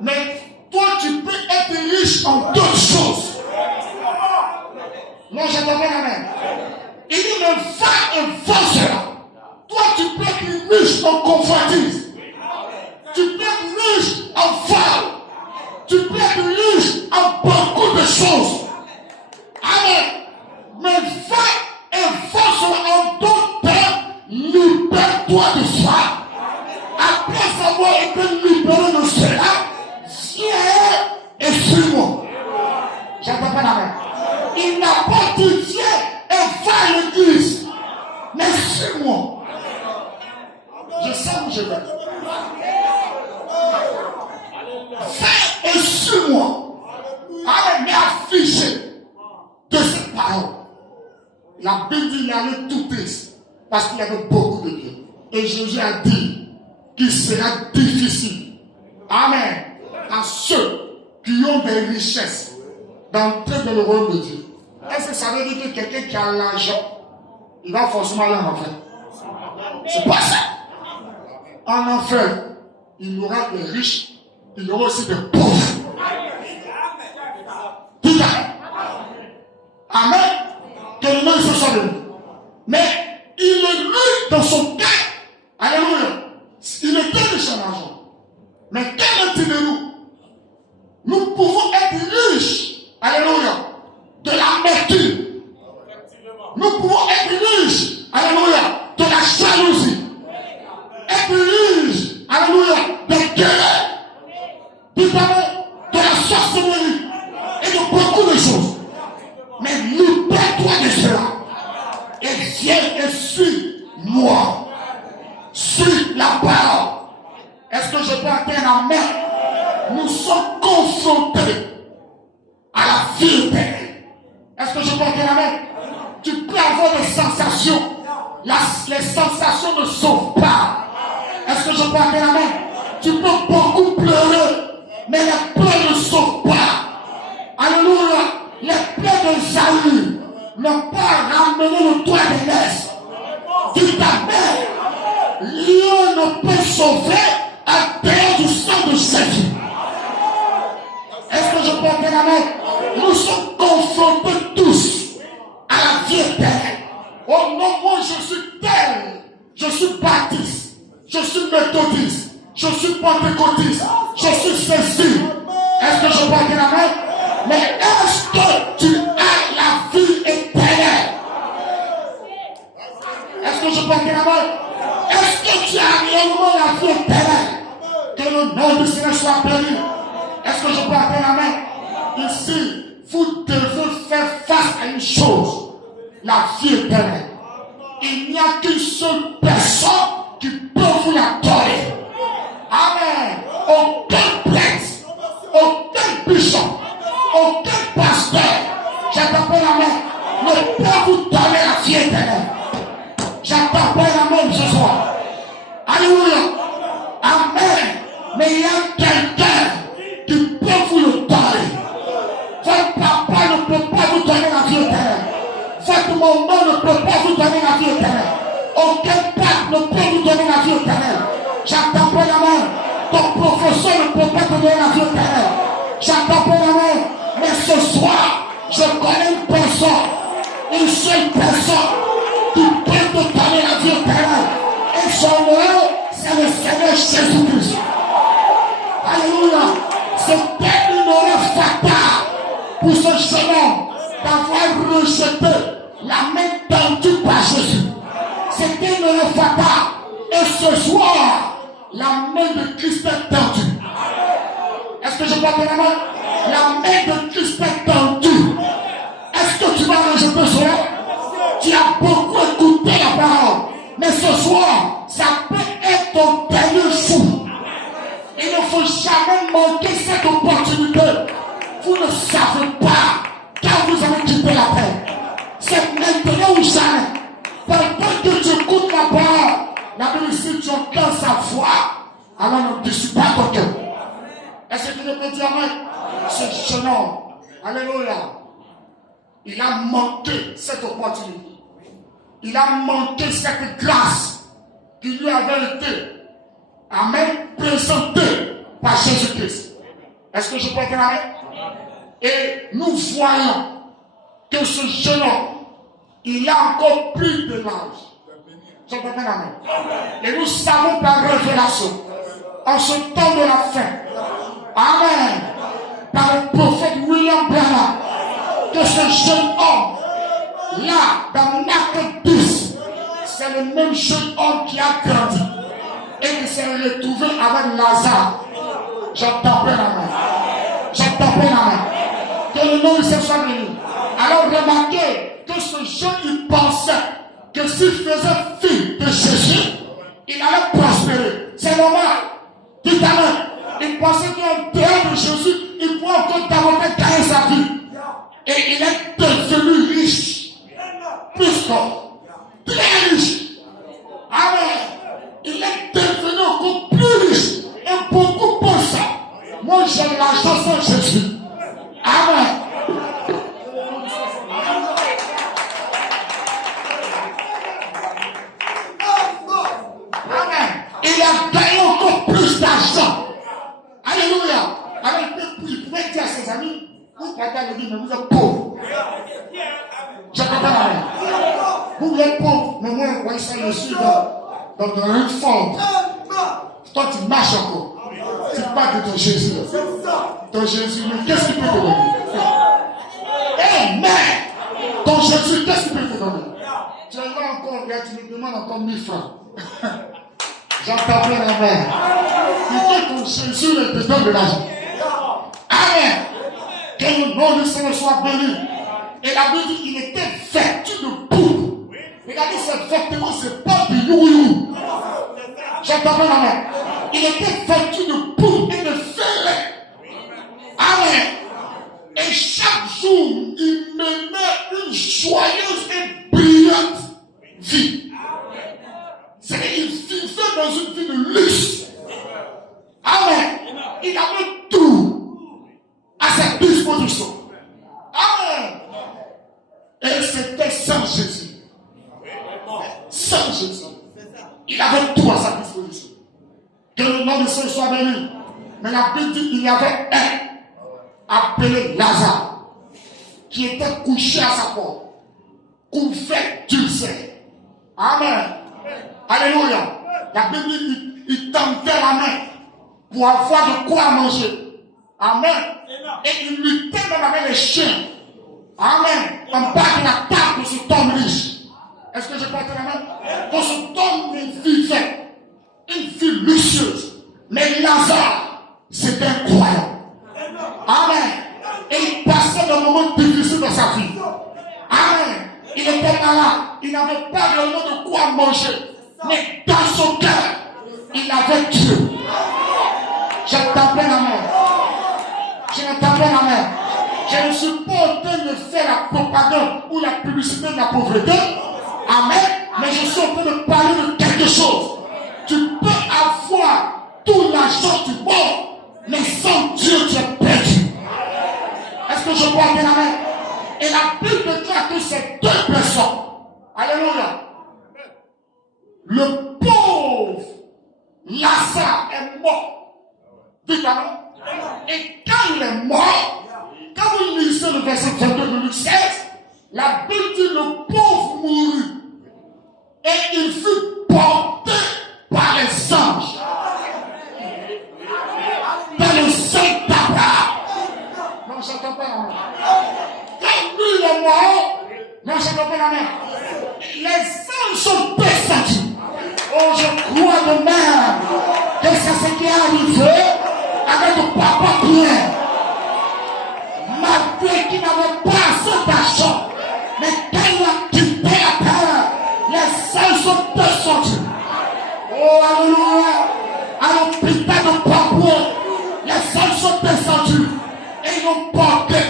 Mais toi, tu peux être riche en d'autres choses. Non, j'entends bien, amen. Il dit, mais va et vends cela. Toi, tu peux être riche en convoitise. Tu peux être riche en femme. Tu peux être riche en beaucoup de choses. Amen. Mais va et vends cela en d'autres termes. Libère-toi de ça. Après avoir été libéré de cela, viens et suis-moi. J'entends pas la main. Il n'a pas dit viens et va à l'église. Mais suis-moi. Je sais où je vais. Viens et suis-moi. Amen. Mais affligé de cette parole. La Bible dit qu'il allait tout triste parce qu'il y avait beaucoup de biens. Et Jésus a dit qu'il sera difficile, amen, à ceux qui ont des richesses d'entrer dans le royaume de Dieu. Est-ce que ça veut dire que quelqu'un qui a l'argent, il va forcément aller en enfer? C'est pas ça. En enfer, il y aura des riches, il y aura aussi des pauvres. Tout à fait. Amen. Que le nom se soit donné. Mais il est lui dans son cœur. Alléluia. Il était riche en argent. Mais quel est-il de nous? Nous pouvons être riches. Alléluia. De l'amertume. Nous pouvons être riches. Alléluia. De la jalousie. Être riches. Alléluia. Des querelles. Dites-moi, sensations. Les sensations ne sauvent pas. Est-ce que je peux appeler la main? Tu peux beaucoup pleurer, mais les pleurs ne sauvent pas. Alléluia. Les pleurs de Saül n'ont pas ramené le toit des laisses. Dis ta mère, rien ne peut sauver à dehors du sang de Jésus. Est-ce que je peux appeler la main? Nous sommes confrontés tous à la vie éternelle. Oh non, moi je suis tel, je suis baptiste, je suis méthodiste, je suis pentecôtiste, je suis ceci. Est-ce que je peux appeler la main? Mais est-ce que tu as la vie éternelle? Est-ce que je peux appeler la main? Est-ce que tu as réellement la vie éternelle? Que le nom du Seigneur soit béni. Est-ce que je peux appeler la main? Ici, vous devez faire face à une chose, la vie éternelle. Il n'y a qu'une seule personne qui peut vous la donner. Amen. Aucun prêtre, aucun bishop, aucun pasteur, j'attends la main, ne peut vous donner la vie éternelle. J'attends la main ce soir. Alléluia. Amen. Mais il y a quelqu'un qui peut vous le donner. Votre papa ne peut pas vous donner la vie éternelle. Votre maman ne peut pas vous donner la vie éternelle. Aucun pape ne peut vous donner la vie éternelle. J'attends la main. Ton professeur ne peut pas te donner la vie éternelle. J'attends la main. Mais ce soir, je connais une personne, une seule personne qui peut te donner la vie éternelle. Et son nom, c'est le Seigneur Jésus-Christ. Alléluia. C'était une horreur fatale pour ce jeune homme d'avoir rejeté la main tendue par Jésus. C'était une horreur fatale. Et ce soir, la main de Christ est tendue. Est-ce que je peux appeler la main? La main de Christ est tendue. Est-ce que tu vas rejeter cela? Tu as beaucoup écouté la parole. Mais ce soir, ça peut être ton dernier jour. Il ne faut jamais manquer cette opportunité. Vous ne savez pas quand vous allez quitter la paix. C'est maintenant ou jamais. Pendant que tu écoutes la parole, la Bible dit si tu entends sa voix, alors ne discute pas ton cœur. Est-ce que tu peux dire amen? Ce jeune homme, alléluia, il a manqué cette opportunité. Il a manqué cette grâce qui lui avait été, amen, présentée par Jésus-Christ. Est-ce que je peux dire amen? Et nous voyons que ce jeune homme, il a encore plus de l'âge. J'entends bien amen. Et nous savons par révélation, en ce temps de la fin, amen, par le prophète William Branham, que ce jeune homme, là, dans Marc 10, c'est le même jeune homme qui a grandi et qui s'est retrouvé avec Lazare. J'entends bien amen. J'entends bien amen. Que le nom de Jésus soit béni. Alors remarquez que ce jeune, il pensait que s'il faisait fi de Jésus, il allait prospérer. C'est normal. Dites amen. Il pensait qu'en dehors de Jésus, il pouvait encore davantage gagner sa vie. Et il est devenu riche. Plus qu'en très riche. Amen. Il est devenu encore plus riche. Et beaucoup pour ça. Moi, j'ai l'argent sans Jésus. Amen. Amen. Il a gagné encore plus d'argent. Alléluia. Alors, il pouvait dire à ses amis, vous partez le dire, mais vous êtes pauvres. Je comprends la main. Vous êtes pauvres, mais moi, vous voyez ça, je suis dans une forme. Toi, tu marches encore. Tu parles de ton Jésus. Ton Jésus, qu'est-ce qu'il peut te donner? Amen. Ton Jésus, qu'est-ce qu'il peut te donner? Tu es là encore, et tu me demandes encore 1000 francs. J'entends bien la main. Il dit ton Jésus te donne de l'argent. Amen. Que le nom du Seigneur soit béni. Et la Bible dit qu'il était vêtu de poudre. Regardez, ce vêtement, c'est pas du you. J'entends bien la main. Il était vêtu de poudre et de ferret. Amen. Et chaque jour, il menait une joyeuse et brillante vie. C'est-à-dire qu'il vivait dans une vie de luxe. Amen. Il avait tout à sa disposition. Amen. Et c'était sans Jésus. Sans Jésus. Il avait tout à sa disposition. Que le nom de Dieu soit béni. Mais la Bible dit qu'il y avait un appelé Lazare qui était couché à sa porte, couvert d'ulcère. Amen. Alléluia. La Bible dit qu'il tendait la main pour avoir de quoi manger. Amen. Et il luttait même avec les chiens. Amen. En bas de la table de cet homme riche. Est-ce que je peux entendre la main? Dans cet homme, il vivait une vie luxueuse. Mais Lazare, c'était incroyable. Amen. Et il passait des moments difficiles dans sa vie. Amen. Il était malade. Il n'avait pas vraiment de quoi manger. Mais dans son cœur, il avait Dieu. J'entends bien la main. J'entends bien la main. Je ne suis pas en train de faire la propagande ou la publicité de la pauvreté. Amen. Mais je suis en train de parler de quelque chose. Tu peux avoir tout l'argent du monde, mais sans Dieu, tu es perdu. Est-ce que je vois bien la main? Et la Bible déclare que ces deux personnes, alléluia, le pauvre Lazare est mort. Dites amen. Et quand il est mort, quand vous lisez le verset 22 de Luc 16, la Bible dit le pauvre mourut et il fut porté par les anges dans le sein d'Abraham. Non, j'entends pas la main. Quand lui il est mort, non, j'entends pas la main. Les anges sont descendus. Oh, je crois de même que c'est ce qui est arrivé avec le papa Pierre. Malgré qu'il n'avait pas assez d'argent, mais quand il a quitté la terre, les anges sont descendus. Oh, alléluia. À l'hôpital de Papoué, les anges sont descendus et ils l'ont porté.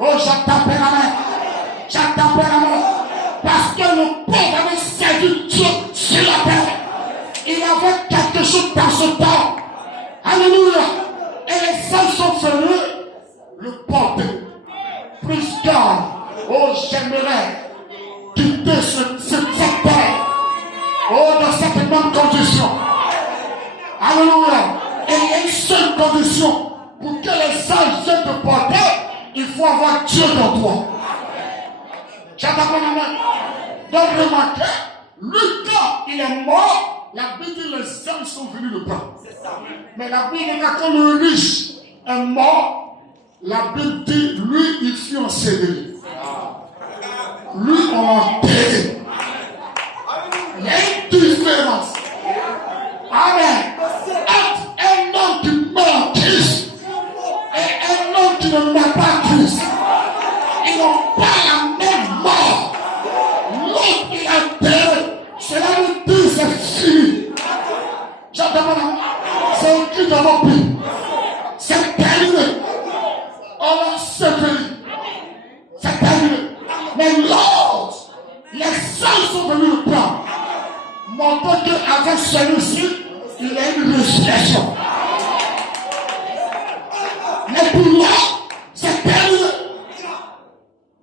Oh, j'attends la main. J'attends la main. Parce que le pauvre avait servi Dieu sur la terre. Il avait quelque chose dans ce temps. Alléluia. Et les anges sont venus le porter. Plus tard, oh, j'aimerais quitter cette terre. Oh, dans cette même condition. Alléluia. Et il y a une seule condition. Pour que les anges viennent te porter, il faut avoir Dieu dans toi. J'attends la main. Donc remarquez, lui quand il est mort, la Bible dit les anges sont venus le prendre. Mais la Bible dit quand le riche est mort, la Bible dit lui il fut enseveli. Lui on l'a enterré. Il y a une différence. Amen. Entre un homme qui meurt en Christ et un homme qui ne meurt pas en Christ, ils n'ont pas la même mort. L'autre il a enterré. Cela veut dire c'est fini. J'entends pas. C'est écrit dans mon pays. C'est terminé. On l'a enseveli. C'est terminé. Mais l'autre, les anges sont venus le prendre. Montrant qu'avec celui-ci, il y a une résurrection. Mais pour moi, c'est terminé.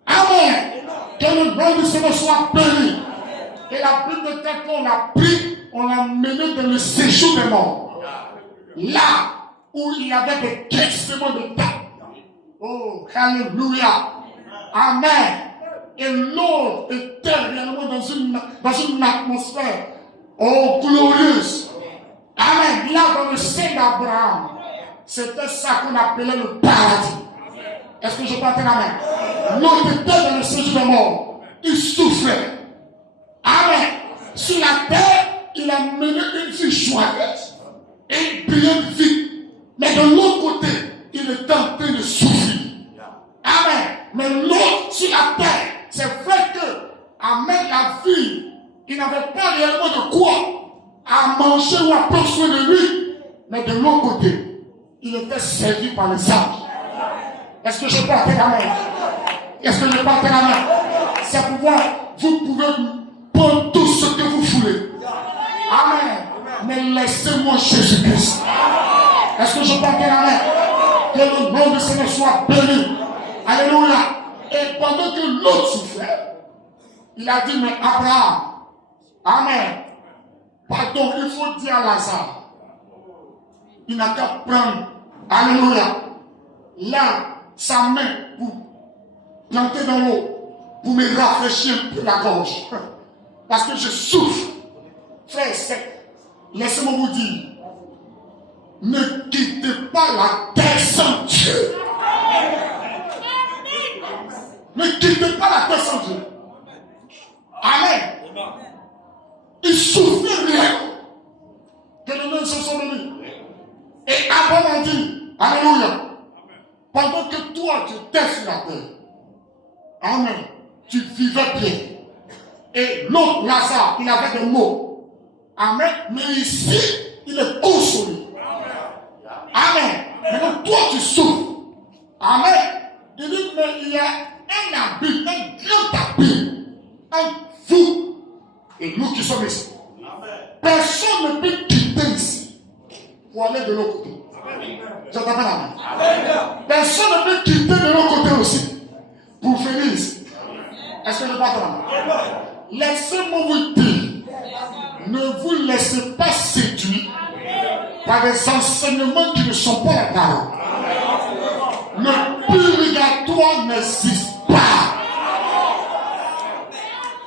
Amen. Que le nom du Seigneur soit béni. Et la Bible dit qu'on l'a pris, on l'a mené dans le séjour des morts. Là où il y avait des questions de temps. Oh, alléluia. Amen. Et l'eau était réellement dans une atmosphère, oh, glorieuse. Amen. Là, dans le sein d'Abraham, c'était ça qu'on appelait le paradis. Est-ce que je peux entendre la main? L'eau était dans le séjour des morts. Il souffrait. Amen. Sur la terre, il a mené une vie joyeuse et une brillante vie. Mais de l'autre côté, il était en train de souffrir. Amen. Mais l'autre sur la terre, c'est vrai que, amen, la vie, il n'avait pas réellement de quoi à manger ou à prendre soin de lui. Mais de l'autre côté, il était servi par les anges. Est-ce que je peux entendre la main? Est-ce que je peux entendre la main? C'est pouvoir, vous pouvez prendre mais laissez-moi Jésus-Christ. Est-ce que je peux dire amen? Que le nom du Seigneur soit béni. Alléluia. Et pendant que l'autre souffrait, il a dit, mais Abraham, amen, pardon, il faut dire à Lazare, il n'a qu'à prendre, alléluia, là, sa main pour planter dans l'eau, pour me rafraîchir un peu la gorge. Parce que je souffre. Frère, laissez-moi vous dire, ne quittez pas la terre sans Dieu. Ne quittez pas la terre sans Dieu. Amen. Il souffrait rien. Que le nom se soit béni. Et Abraham a dit, alléluia, pendant que toi tu étais sur la terre, amen, tu vivais bien. Et l'autre, Lazare, il avait des mots. Amen. Mais ici, il est consolé. Amen. Maintenant, toi, tu souffres. Amen. Il dit, mais il y a un habit, un grand habit, un fou. Et nous qui sommes ici. Personne ne peut quitter ici pour aller de l'autre côté. Je t'appelle Amen. Personne ne peut quitter de l'autre côté aussi pour venir ici. Est-ce que je parle là? Laissez-moi vous dire, ne vous laissez pas séduire par des enseignements qui ne sont pas la parole. Le purgatoire n'existe pas.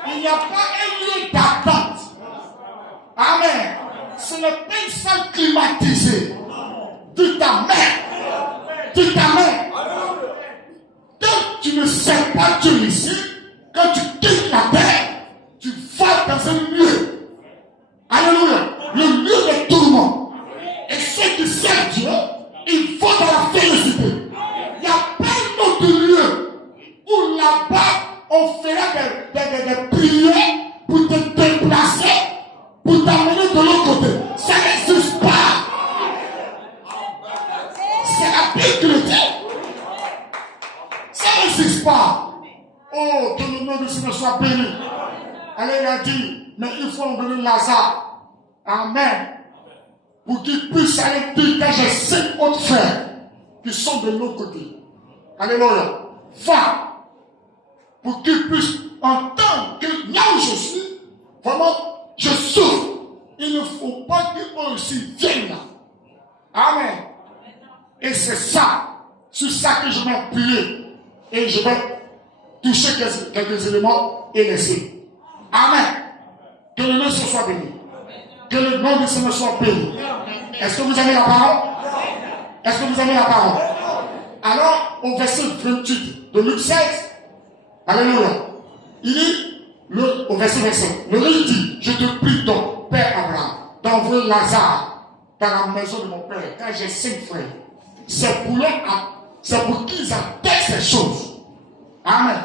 Il n'y a pas un lieu d'attente. Amen. Ce n'est pas une salle climatisée. Dis ta main. Dis ta main. Quand tu ne sais pas Dieu ici, quand tu quittes la terre, tu vas dans un lieu. Alléluia. Le lieu de tourment. Et ceux qui servent Dieu, ils vont dans la félicité. Il n'y a pas un autre lieu où là-bas on fera des prières pour te déplacer, pour t'amener de l'autre côté. Ça n'existe pas. C'est la Bible qui le dit. Ça n'existe pas. Oh, que le nom du Seigneur soit béni. Alors il a dit, mais il faut enlever Lazare. Amen. Pour qu'il puisse aller dire que j'ai 5 autres frères qui sont de l'autre côté. Alléluia. Va. Pour qu'ils puissent entendre que là où je suis, vraiment, je souffre. Il ne faut pas qu'eux aussi viennent là. Amen. Et c'est ça. C'est ça que je vais appuyer. Et je vais toucher quelques éléments et laisser. Amen. Que le nom soit béni. Que le nom du Seigneur soit béni. Est-ce que vous avez la parole? Est-ce que vous avez la parole? Alors, au verset 28 de Luc 16, alléluia, il dit, au verset 25, le riche dit, je te prie donc, Père Abraham, d'envoyer Lazare dans la maison de mon père, car j'ai 5 frères. C'est pour qu'ils attestent ces choses. Amen.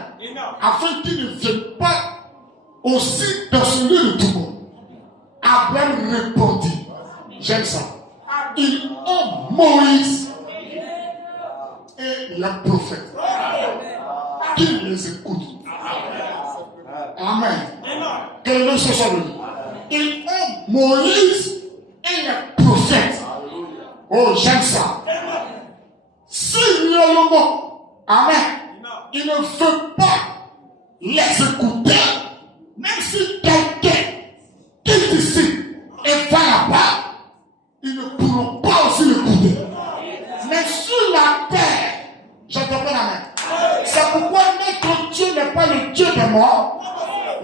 Afin qu'ils ne viennent pas aussi dans ce lieu de tout monde. Abraham répondit, j'aime ça, ils ont Moïse et les prophètes qui les écoutent. Amen. Que le nom soit béni. Ils ont Moïse et les prophètes. Oh, j'aime ça. S'il y a le mot, amen, il ne veut pas les écouter, même si quelqu'un quitte ici et va là-bas, ils ne pourront pas aussi l'écouter. Mais sur la terre, je te prends la main. C'est pourquoi notre Dieu n'est pas le Dieu des morts,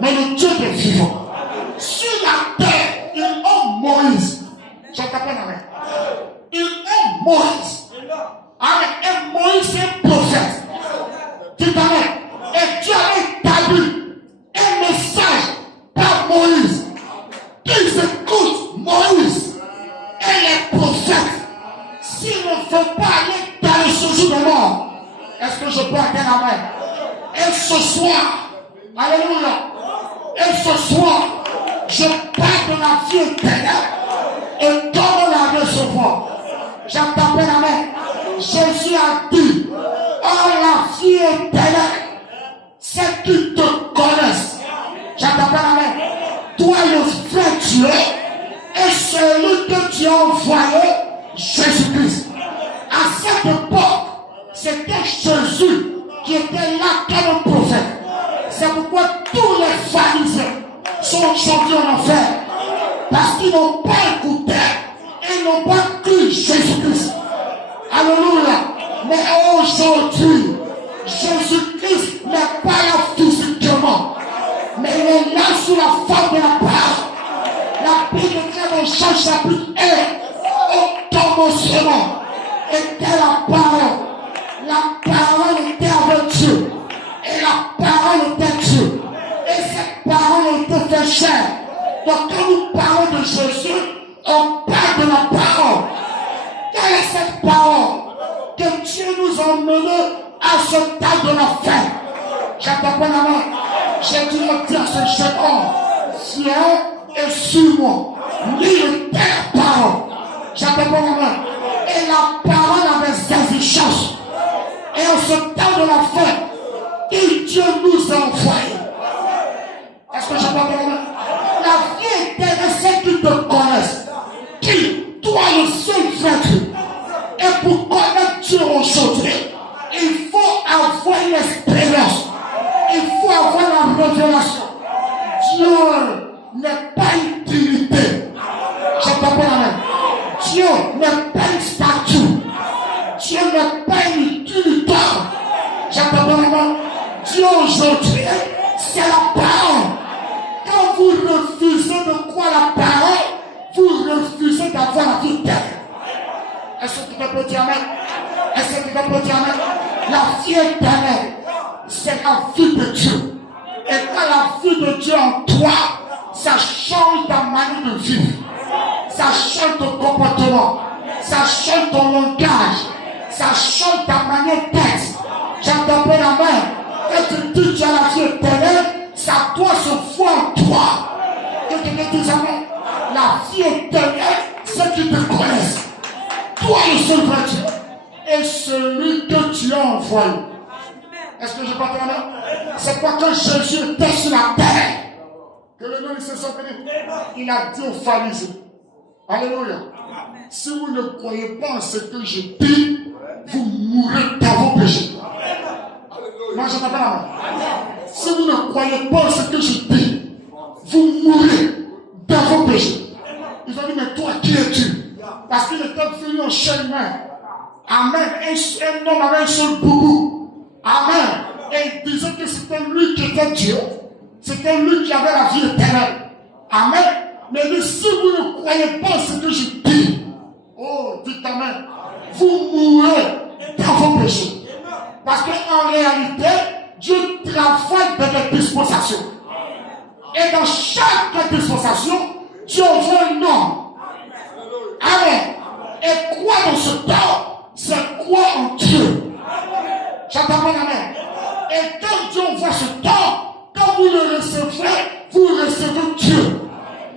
mais le Dieu des vivants. Sur la terre, ils ont Moïse. Je te prends la main. Ils ont Moïse. Amen. Et Moïse est prophète. Dis amen. Et Dieu a établi un message par Moïse. Qu'ils écoutent Moïse et les prophètes. S'ils ne veulent pas aller dans le séjour de mort, est-ce que je peux attendre la main? Et ce soir, alléluia, et ce soir, je parle de la vie éternelle et comment la recevoir. J'appelle la main. Jésus a dit, oh la vie éternelle, c'est qui te connaissent. J'appelle la main. Toi le vrai Dieu et celui qui était là comme un prophète. C'est pourquoi tous les pharisiens sont aujourd'hui en enfer. Parce qu'ils n'ont pas écouté et n'ont pas cru Jésus-Christ. Alléluia. Mais aujourd'hui, Jésus-Christ n'est pas là physiquement, mais il est là sous la forme de la parole. La Bible déclare dans Jean chapitre 1, au commencement était la parole. La parole était avec Dieu. Et la parole était Dieu. Et cette parole était fait chair. Donc quand nous parlons de Jésus, on parle de la parole. Quelle est cette parole que Dieu nous a emmenés à ce temps de la fin? J'attends pas la main. J'ai dû le dire à ce jeune homme, viens et suis-moi. Lis le la parole. J'attends pas la main. Et la parole avait des exigences. Et en ce temps de la fin, Dieu nous a envoyés. Est-ce que j'attends pas la main? La vie éternelle, c'est qu'ils te connaissent. Qui, toi le seul vrai Dieu. Et pour connaître Dieu aujourd'hui, il faut avoir une expérience. Il faut avoir la révélation. Dieu n'est pas une divinité. J'entends pas la main. Dieu n'est pas une statue. Dieu n'est pas une utilité. J'entends pas la main. Dieu aujourd'hui, c'est la parole. Quand vous refusez de croire la parole, vous refusez d'avoir la vie éternelle. Est-ce que tu peux dire amen? Est-ce que tu peux dire amen? La vie éternelle, c'est la vie de Dieu. Et quand la vie de Dieu en toi, ça change ta manière de vivre. Ça change ton comportement. Ça change ton langage. Ça change ta manière d'être. J'entends pas la main. Quand tu dis que tu as la vie éternelle, ça doit se voir en toi. Que tu me dises amen. La vie éternelle, c'est qu'ils te connaissent. Toi le seul vrai Dieu. Et celui que tu as envoyé. Est-ce que je peux t'entendre? C'est quoi quand Jésus était sur la terre? Que le nom de Jésus soit béni. Il a dit aux pharisiens. Alléluia. Si vous ne croyez pas en ce que je dis, vous mourrez dans vos péchés. Moi je t'entends là. Si vous ne croyez pas en ce que je dis, vous mourrez dans vos péchés. Ils ont dit, mais toi qui es-tu? Parce qu'il était venu en chair humaine. Amen. Un homme avait un seul boubou. Amen. Et il disait que c'était lui qui était Dieu. C'était lui qui avait la vie éternelle. Amen. Mais si vous ne croyez pas ce que je dis, oh, dites amen, vous mourrez dans vos péchés. Parce qu'en réalité, Dieu travaille dans des dispensations. Et dans chaque dispensation, Dieu envoie un homme. Amen. Et quoi dans ce temps, c'est quoi en Dieu? J'entends bien amen. Et quand Dieu envoie ce temps, quand vous le recevez, vous recevez Dieu.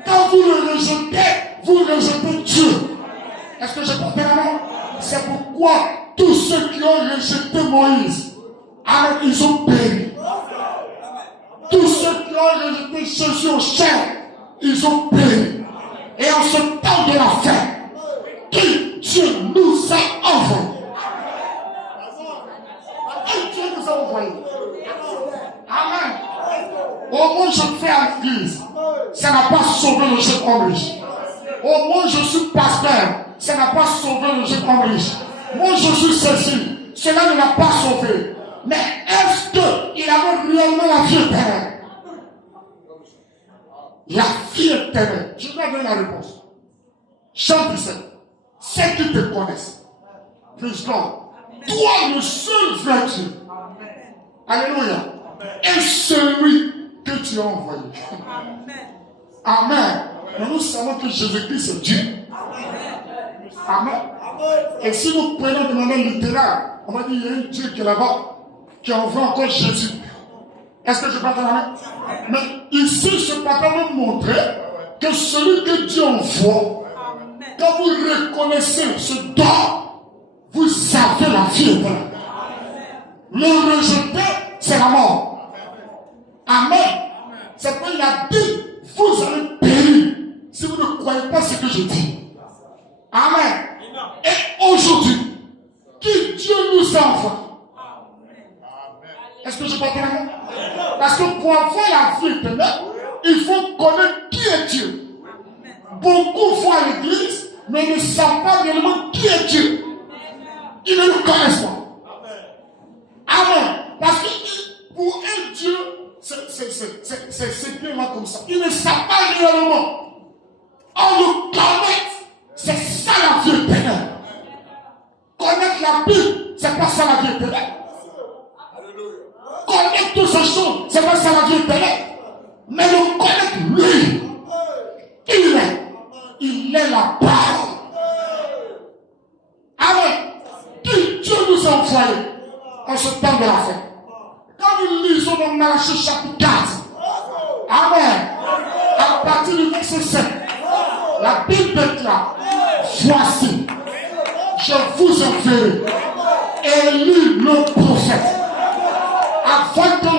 Quand vous le rejetez, vous rejetez Dieu. Est-ce que je porte la main? C'est pourquoi tous ceux qui ont rejeté Moïse, amen, ils ont péri. Tous ceux qui ont rejeté Jésus en chair, ils ont péri. Et en ce temps de la fin, qui Dieu nous a envoyé. Qui Dieu nous a envoyé. Amen. Au moins je fais à l'église, ça n'a pas sauvé le jeune homme riche. Au moins je suis pasteur, ça n'a pas sauvé le jeune homme riche. Moi je suis ceci, cela ne l'a pas sauvé. Mais est-ce qu'il avait réellement la vie éternelle? La vie éternelle. Je dois donner la réponse. Jean 17. Ceux qui te connaissent. Plus toi le seul vrai Dieu. Alléluia. Et celui que tu as envoyé. Amen. Mais nous savons que Jésus-Christ est Dieu. Amen. Et si nous prenons de manière littérale, on va dire il y a un Dieu qui est là-bas, qui envoie encore Jésus. Est-ce que je peux entendre? Mais ici, je peux nous montrer que celui que Dieu envoie, quand vous reconnaissez ce don, vous avez la vie éternelle. Le rejeter, c'est la mort. Amen. C'est pourquoi il a dit, vous allez périr si vous ne croyez pas ce que je dis. Amen. Et aujourd'hui, qui Dieu nous envoie? Est-ce que je peux entendre? Parce que pour avoir la vie éternelle, il faut connaître qui est Dieu. Beaucoup vont à l'église, mais ne savent pas réellement qui est Dieu. Ils ne le connaissent pas. Amen. Parce que pour un Dieu, c'est tellement comme ça. Ils ne savent pas réellement. On le connaît. C'est ça la vie éternelle. Connaître la Bible, c'est pas ça la vie éternelle. Connaître toutes ces choses, c'est pas ça la vie éternelle. Mais le connaître lui, il est la parole. Amen. Qui Dieu nous a envoyé en ce temps de la fête. Quand nous lisons dans Malachie chapitre 4, Amen, à partir du verset 5, la Bible déclare, voici, je vous enverrai Élie le prophète, afin que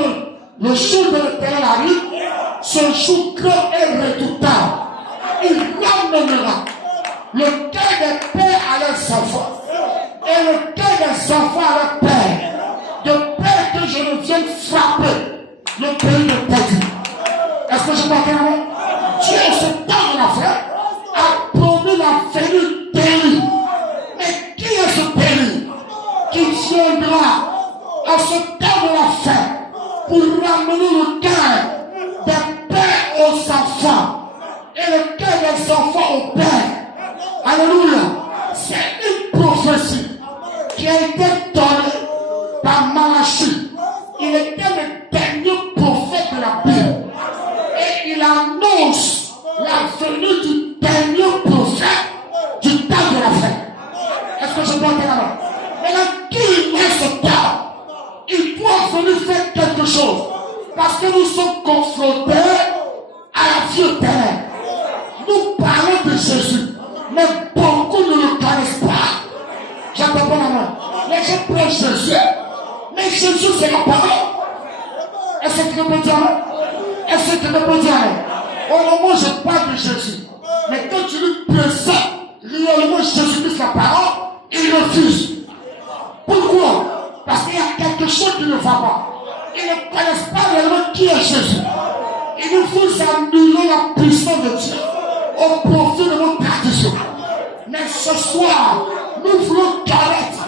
le jour de l'Éternel arrive, ce jour grand et redoutable. Il ramènera le cœur des pères à leurs enfants et le cœur des enfants à leurs pères, de peur que je ne vienne frapper le pays de perdu. Est-ce que je peux entendre? Dieu, ce temps de la fête, a promis la venue d'Élie. Mais qui est ce Élie qui viendra à ce temps de la fête pour ramener le cœur des pères aux enfants et le cœur des enfants aux pères? Alléluia. C'est une prophétie qui a été donnée par Malachie. Il était le dernier prophète de la Bible. Et il annonce la venue du dernier prophète du temps de la fête. Est-ce que je peux entendre là? Maintenant, qui est ce temps? Il doit venir faire quelque chose. Parce que nous sommes confrontés à la vie éternelle. Nous parlons de Jésus, mais beaucoup ne le connaissent pas. J'entends pas la main. Les gens prennent Jésus, mais Jésus c'est la parole. Est-ce que tu peux dire? Est-ce que tu peux dire? Au moment où je parle de Jésus, mais quand tu lui présentes réellement Jésus-Christ la parole, il refuse. Pourquoi? Parce qu'il y a quelque chose qui ne va pas. Ils ne connaissent pas réellement qui est Jésus. Il nous faut annuler la puissance de Dieu au profit de nos traditions. Mais ce soir, nous voulons connaître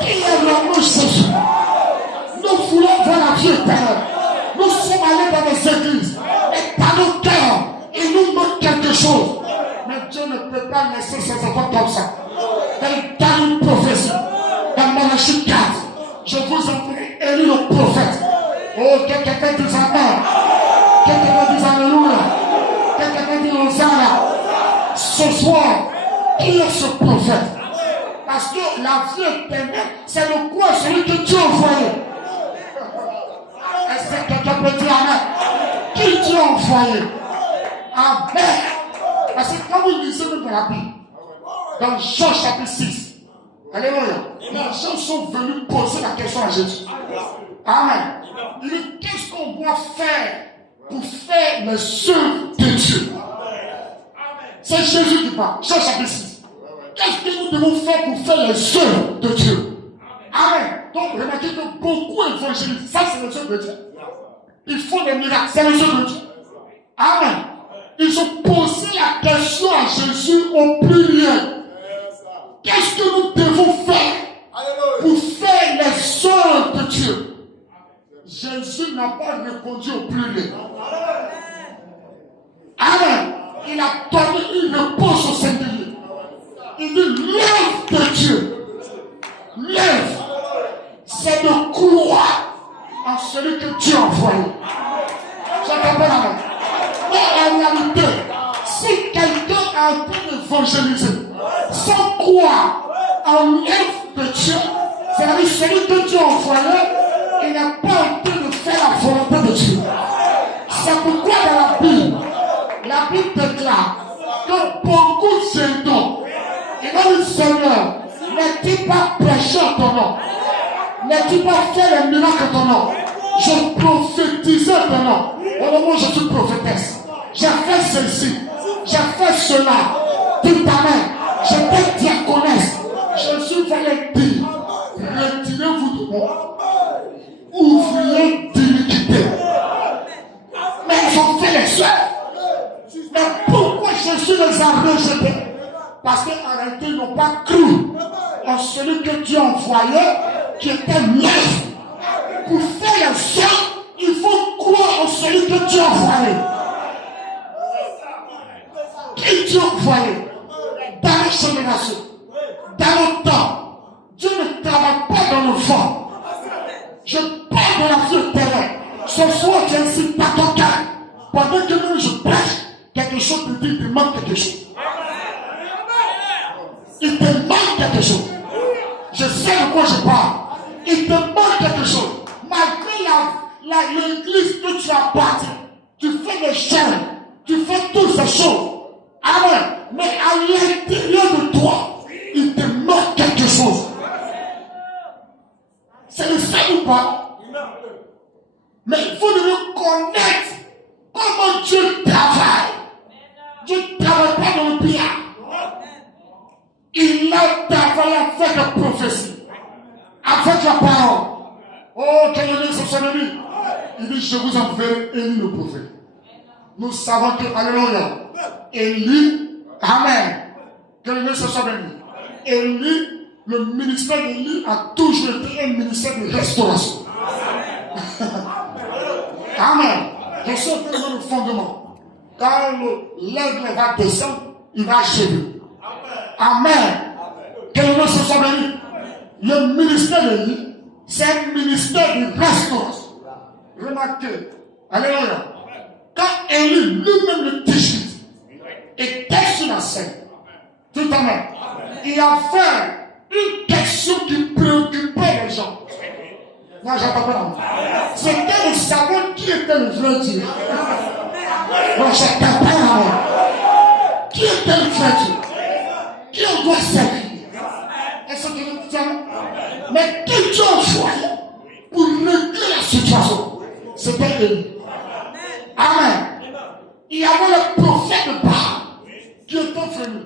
qui est vraiment Jésus. Nous voulons voir la vie éternelle. Nous sommes allés dans les églises. Et dans nos cœurs, il nous manque quelque chose. Mais Dieu ne peut pas laisser ses enfants comme ça. Dans une prophétie, dans Malachie 4, je vous enverrai Élie le prophète. Oh, quelqu'un dit Amen. Quelqu'un dit Alléluia. Quelqu'un dit Hosanna. Ce soir, qui est ce prophète? Parce que la vie éternelle, c'est le quoi? Celui que Dieu a envoyé. Est-ce que quelqu'un peut dire Amen? Qui Dieu a envoyé? Amen. Parce que quand vous lisez dans la Bible, dans Jean chapitre 6, alléluia, les gens sont venus poser la question à Jésus. Amen. Il dit, qu'est-ce qu'on doit faire pour faire les œuvres de Dieu? C'est Jésus qui parle. Jean chapitre 6. Qu'est-ce que nous devons faire pour faire les œuvres de Dieu? Amen. Donc, remarquez que beaucoup évangélisent. Ça, c'est les œuvres de Dieu. Ils font des miracles. C'est les œuvres de Dieu. Amen. Ils ont posé la question à Jésus au pluriel. Qu'est-ce que nous devons faire pour faire les œuvres de Dieu? Jésus n'a pas répondu au pluriel. Amen. Il a donné une réponse au singulier. Il dit l'œuvre de Dieu. L'œuvre, c'est de croire en celui que Dieu a envoyé. J'entends pas la main. Mais en réalité, si quelqu'un a en train d'évangéliser sans croire en l'œuvre de Dieu, c'est-à-dire celui que Dieu a envoyé, il n'est pas en train de faire la volonté de Dieu. C'est pourquoi dans la Bible déclare que beaucoup viendront. Il va dire Seigneur, n'es-tu pas prêché en ton nom? N'es-tu pas fait les miracles en ton nom? Je prophétisais en ton nom. Au moment où je suis prophétesse, j'ai fait ceci, j'ai fait cela. Dis ta main, j'étais diaconesse. Jésus va dire, retirez-vous de moi. Ouvrier les a rejetés parce qu'en réalité, ils n'ont pas cru en celui que Dieu envoyait, qui était maître. Pour faire les choses, il faut croire en celui que Dieu envoyait. Qui Dieu envoyait dans les générations, dans le temps. Dieu ne travaille pas dans le vent. Je parle de la vie éternelle. Ce soir, j'incite pas ton cœur. Pendant que même je prêche, quelque chose te dit, il te manque quelque chose. Il te manque quelque chose. Je sais de quoi je parle. Il te manque quelque chose. Malgré l'église que tu appartiens, tu fais des chaînes, tu fais toutes ces choses. Amen. Mais à l'intérieur de toi, il te manque quelque chose. C'est le ça ou pas? Mais il faut devez connaître comment Dieu travaille. Dieu ne travaille pas dans le bien. Il a travaillé avec la prophétie, avec la parole. Oh, quel est son ennemi? Il dit, je vous enverrai Élie le prophète. Nous savons que, alléluia, Élie, amen, que le nom soit béni. Élie, le ministère d'Élie a toujours été un ministère de restauration. Amen. Je suis tellement le fondement. Quand l'aigle va descendre, il va achever. Amen. Que le nom soit béni. Le ministère d'Élie, c'est un ministère de restauration. Remarquez, alléluia. Quand Élie lui-même le Tishbite était sur la scène, tout à l'heure, il a fait une question qui préoccupait les gens. Non, j'entends pas. C'était de savoir qui était le vrai Dieu. Non, j'entends pas. Qui était le vrai Dieu? Qui on doit servir? Est-ce que tu dis? Mais qui Dieu a envoyé pour régler la situation? C'était Élie. Amen. Il y avait le prophète de Baal qui était venu.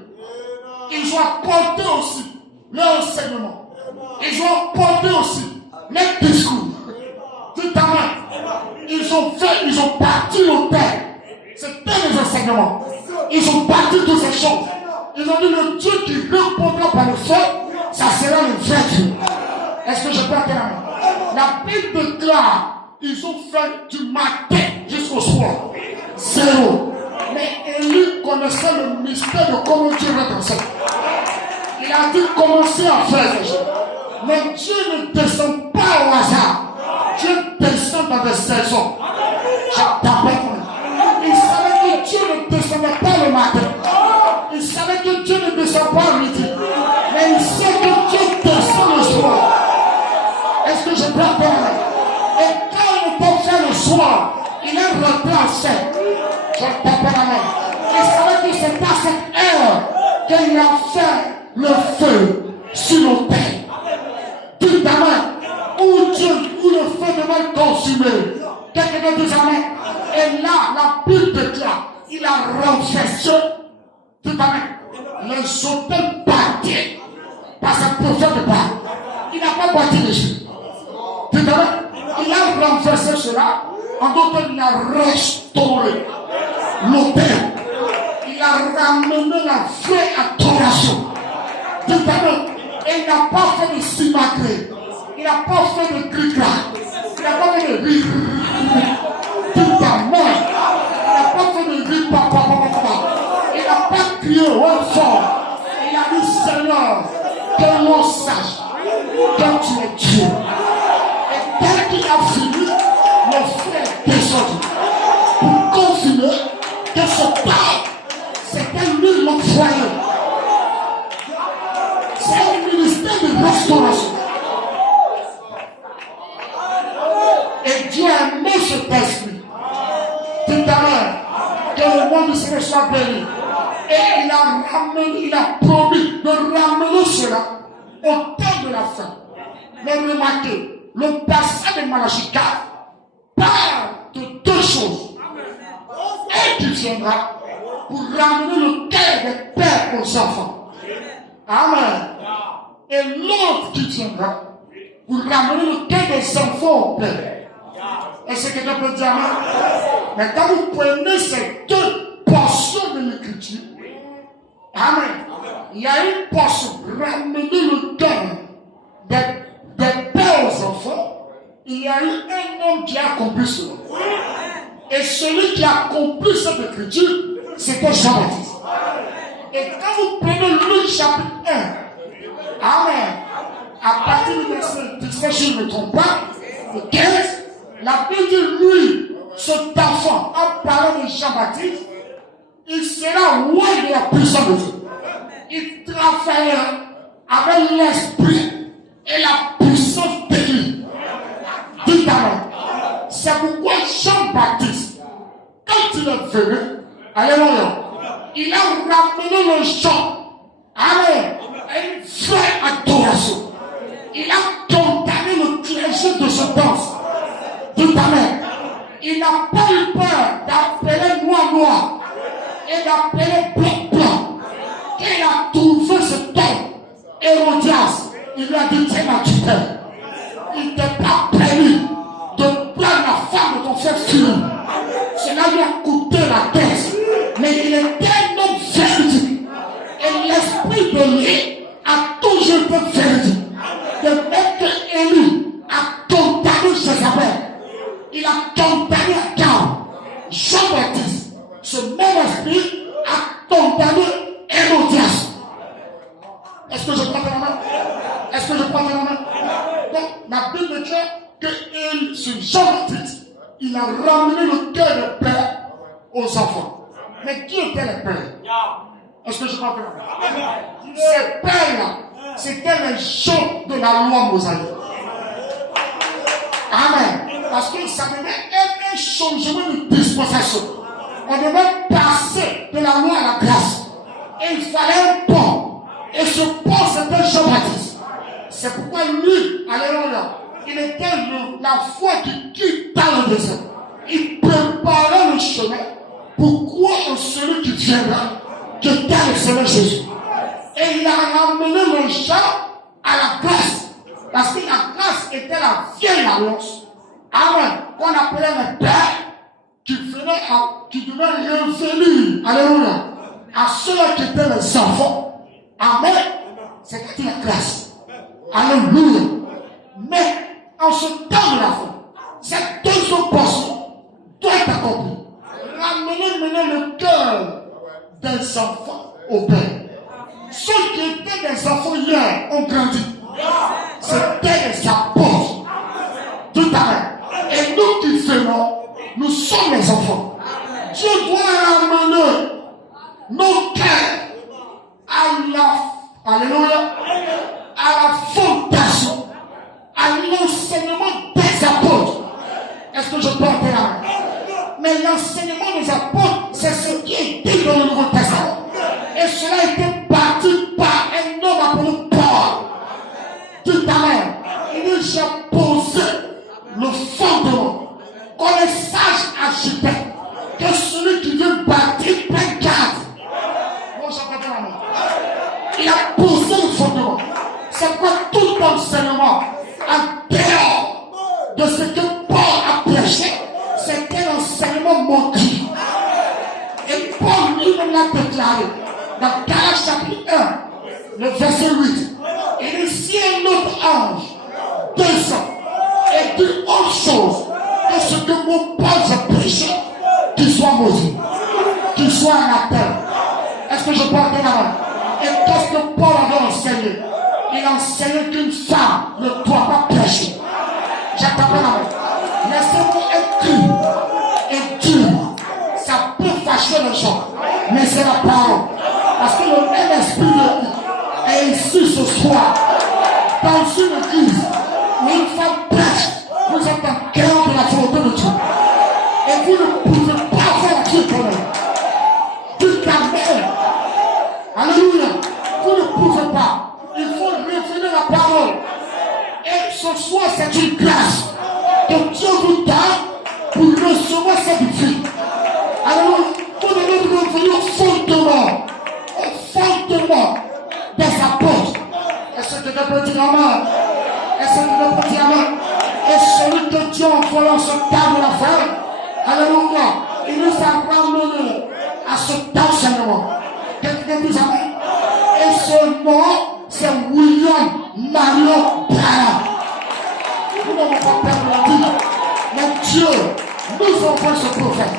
Ils ont apporté aussi leur enseignement. Ils ont apporté aussi les discours. Tout à l'heure. Ils ont parti l'autel. C'était les enseignements. Ils ont parti toutes ces choses. Ils ont dit le Dieu qui répondra par le feu, ça sera le vrai Dieu. Est-ce que je peux attendre la main? La Bible déclare. Ils ont fait du matin jusqu'au soir. Zéro. Mais Élie connaissait le mystère de comment Dieu va danser. Il a dû commencer à faire ces choses. Mais Dieu ne descend pas au hasard. Dieu descend dans des saisons. Il savait que Dieu ne descendait pas le matin. Il savait que Dieu ne descend pas à midi. Mais il sait que Dieu descend le soir. Est-ce que je peux parler? Et quand il peut faire le soir, il est rentré en scène. Je ne peux pas la main. Il savait que c'est pas cette heure qu'il a fait le feu sur l'autel. Tout à main, où le feu devait consumer. Quelqu'un de amen. Et là, la Bible déclare, il a renversé tout à main. Les hôtels bâtis par ce prophète de Baal. Il n'a pas bâti les yeux. Tout à main. Il a renversé cela, en d'autres termes, il a restauré l'autel. Il a ramené la vraie adoration. Et il n'a pas fait de simacré. Il n'a pas fait de gris-gras. Il n'a pas fait de rire. Tout à main. Il n'a pas fait de rire. Il n'a pas crié au fort. Il a dit Seigneur, que l'on sache que tu es Dieu. Dès qu'il a fini, le frère est descendu pour confirmer que ce pas, c'était lui l'envoyé. C'est un ministère de restauration. Et Dieu a aimé cet esprit. Tout à l'heure, que le monde du Seigneur soit béni. Et il a promis de ramener cela au temps de la fin. Mais remarquez, le passage de Malachie 4 parle de deux choses. Un qui viendra pour ramener le cœur des pères aux enfants. Amen. Et l'autre qui viendra pour ramener le cœur des enfants au père. Est-ce que quelqu'un peut dire amen? Mais quand vous prenez ces deux portions de l'écriture, Amen. Il y a une portion, ramener le cœur des pères aux enfants. Il y a eu un homme qui a accompli cela. Et celui qui a accompli cette écriture, c'était Jean-Baptiste. Et quand vous prenez Luc chapitre 1, Amen, à partir du verset 17, si je ne me trompe pas, le 15, la Bible dit, lui, cet enfant, en parlant de Jean-Baptiste, il sera loin de la puissance de Dieu. Il travaillera avec l'esprit et la puissance de Dieu. Dites Amen. C'est pourquoi Jean-Baptiste, quand il est venu, alléluia, il a ramené le chant, amen, à une vraie adoration. Il a condamné le clergé de ce danse. Dites Amen. Il n'a pas eu peur d'appeler noir et d'appeler blanc. Il a trouvé ce thème. Hérodias, il lui a dit, tiens ma tutelle. Il n'était pas permis de prendre la femme de ton frère Philippe. Cela lui a coûté la tête. Mais il était un homme véridique. Et l'esprit de lui a toujours été véridique. De même que Élie a condamné Jézabel. Il a condamné Akab. Jean-Baptiste, ce même esprit a condamné Hérodias. Est-ce que je prends ta main? Est-ce que je prends ta main? Donc, la Bible dit que ce Jean-Baptiste, il a ramené le cœur des pères aux enfants. Mais qui étaient les pères? Est-ce que je prends ta main? Ces pères-là, c'était les gens de la loi mosaïque. Amen. Parce que ça devait être un changement de dispensation. On devait passer de la loi à la grâce. Et il fallait un pont. Et ce pont, c'était Jean-Baptiste. C'est pourquoi lui, alléluia, il était la foi qui quitte dans le désert. Il préparait le chemin pour croire en celui qui viendra, qui était le Seigneur Jésus. Et il a ramené les gens à la grâce. Parce que la grâce était la vieille alliance. Amen. Qu'on appelait les pères qui devaient revenir, alléluia, à ceux-là qui étaient les enfants. Amen. C'était la grâce. Alléluia. Mais en ce temps de la fin, cette deuxième portion doit être accomplie. Ramener le cœur des enfants au Père. Ceux qui étaient des enfants hier ont grandi. C'était les apôtres. Tout à l'heure. Et nous qui faisons, nous sommes les enfants. Dieu doit ramener nos cœurs alléluia, à la fondation, à l'enseignement des apôtres. Est-ce que je peux entrer là? Mais l'enseignement des apôtres, c'est ce qui est dit dans le Nouveau Testament. Et cela a été bâti par un homme appelé Paul. Tout à l'heure, il dit, j'ai posé le fondement. Quand les sages architectes, que celui qui veut bâtir prenne garde. Bon, j'entends la main. Il a posé le fondement. C'est quoi tout enseignement en dehors de ce que Paul a prêché? C'était l'enseignement maudit. Et Paul lui-même l'a déclaré dans Galates chapitre 1, le verset 8. Il dit, si un autre ange descend et dit autre chose que ce que mon Paul a prêché, qu'il soit maudit, qu'il soit anathème. Est-ce que je peux entendre la main? Et qu'est-ce que Paul avait enseigné? Il a enseigné qu'une femme ne doit pas prêcher. J'attends la main. Laissez-moi être cru et dur. Ça peut fâcher les gens, mais c'est la parole. Parce que le même esprit est ici ce soir, dans une église où une femme prêche. Vous êtes en cœur de la volonté de Dieu. Et vous ne pouvez pas faire Dieu pour elle. Dites Amen. Alléluia. Vous ne pouvez pas. Il faut revenir la parole. Et ce soir, c'est une grâce que Dieu vous donne pour recevoir cette vie. Alors, vous devez revenir au fondement des apôtres. Est-ce que tu peux dire Amen? Est-ce que tu peux dire Amen? Et celui que Dieu envoie en ce temps de la fin, alléluia, il nous a ramené à ce enseignement. Quelqu'un dit Amen? Et ce nom, c'est William Marion Branham. Nous n'avons pas peur de la vie. Mais Dieu nous envoie ce prophète.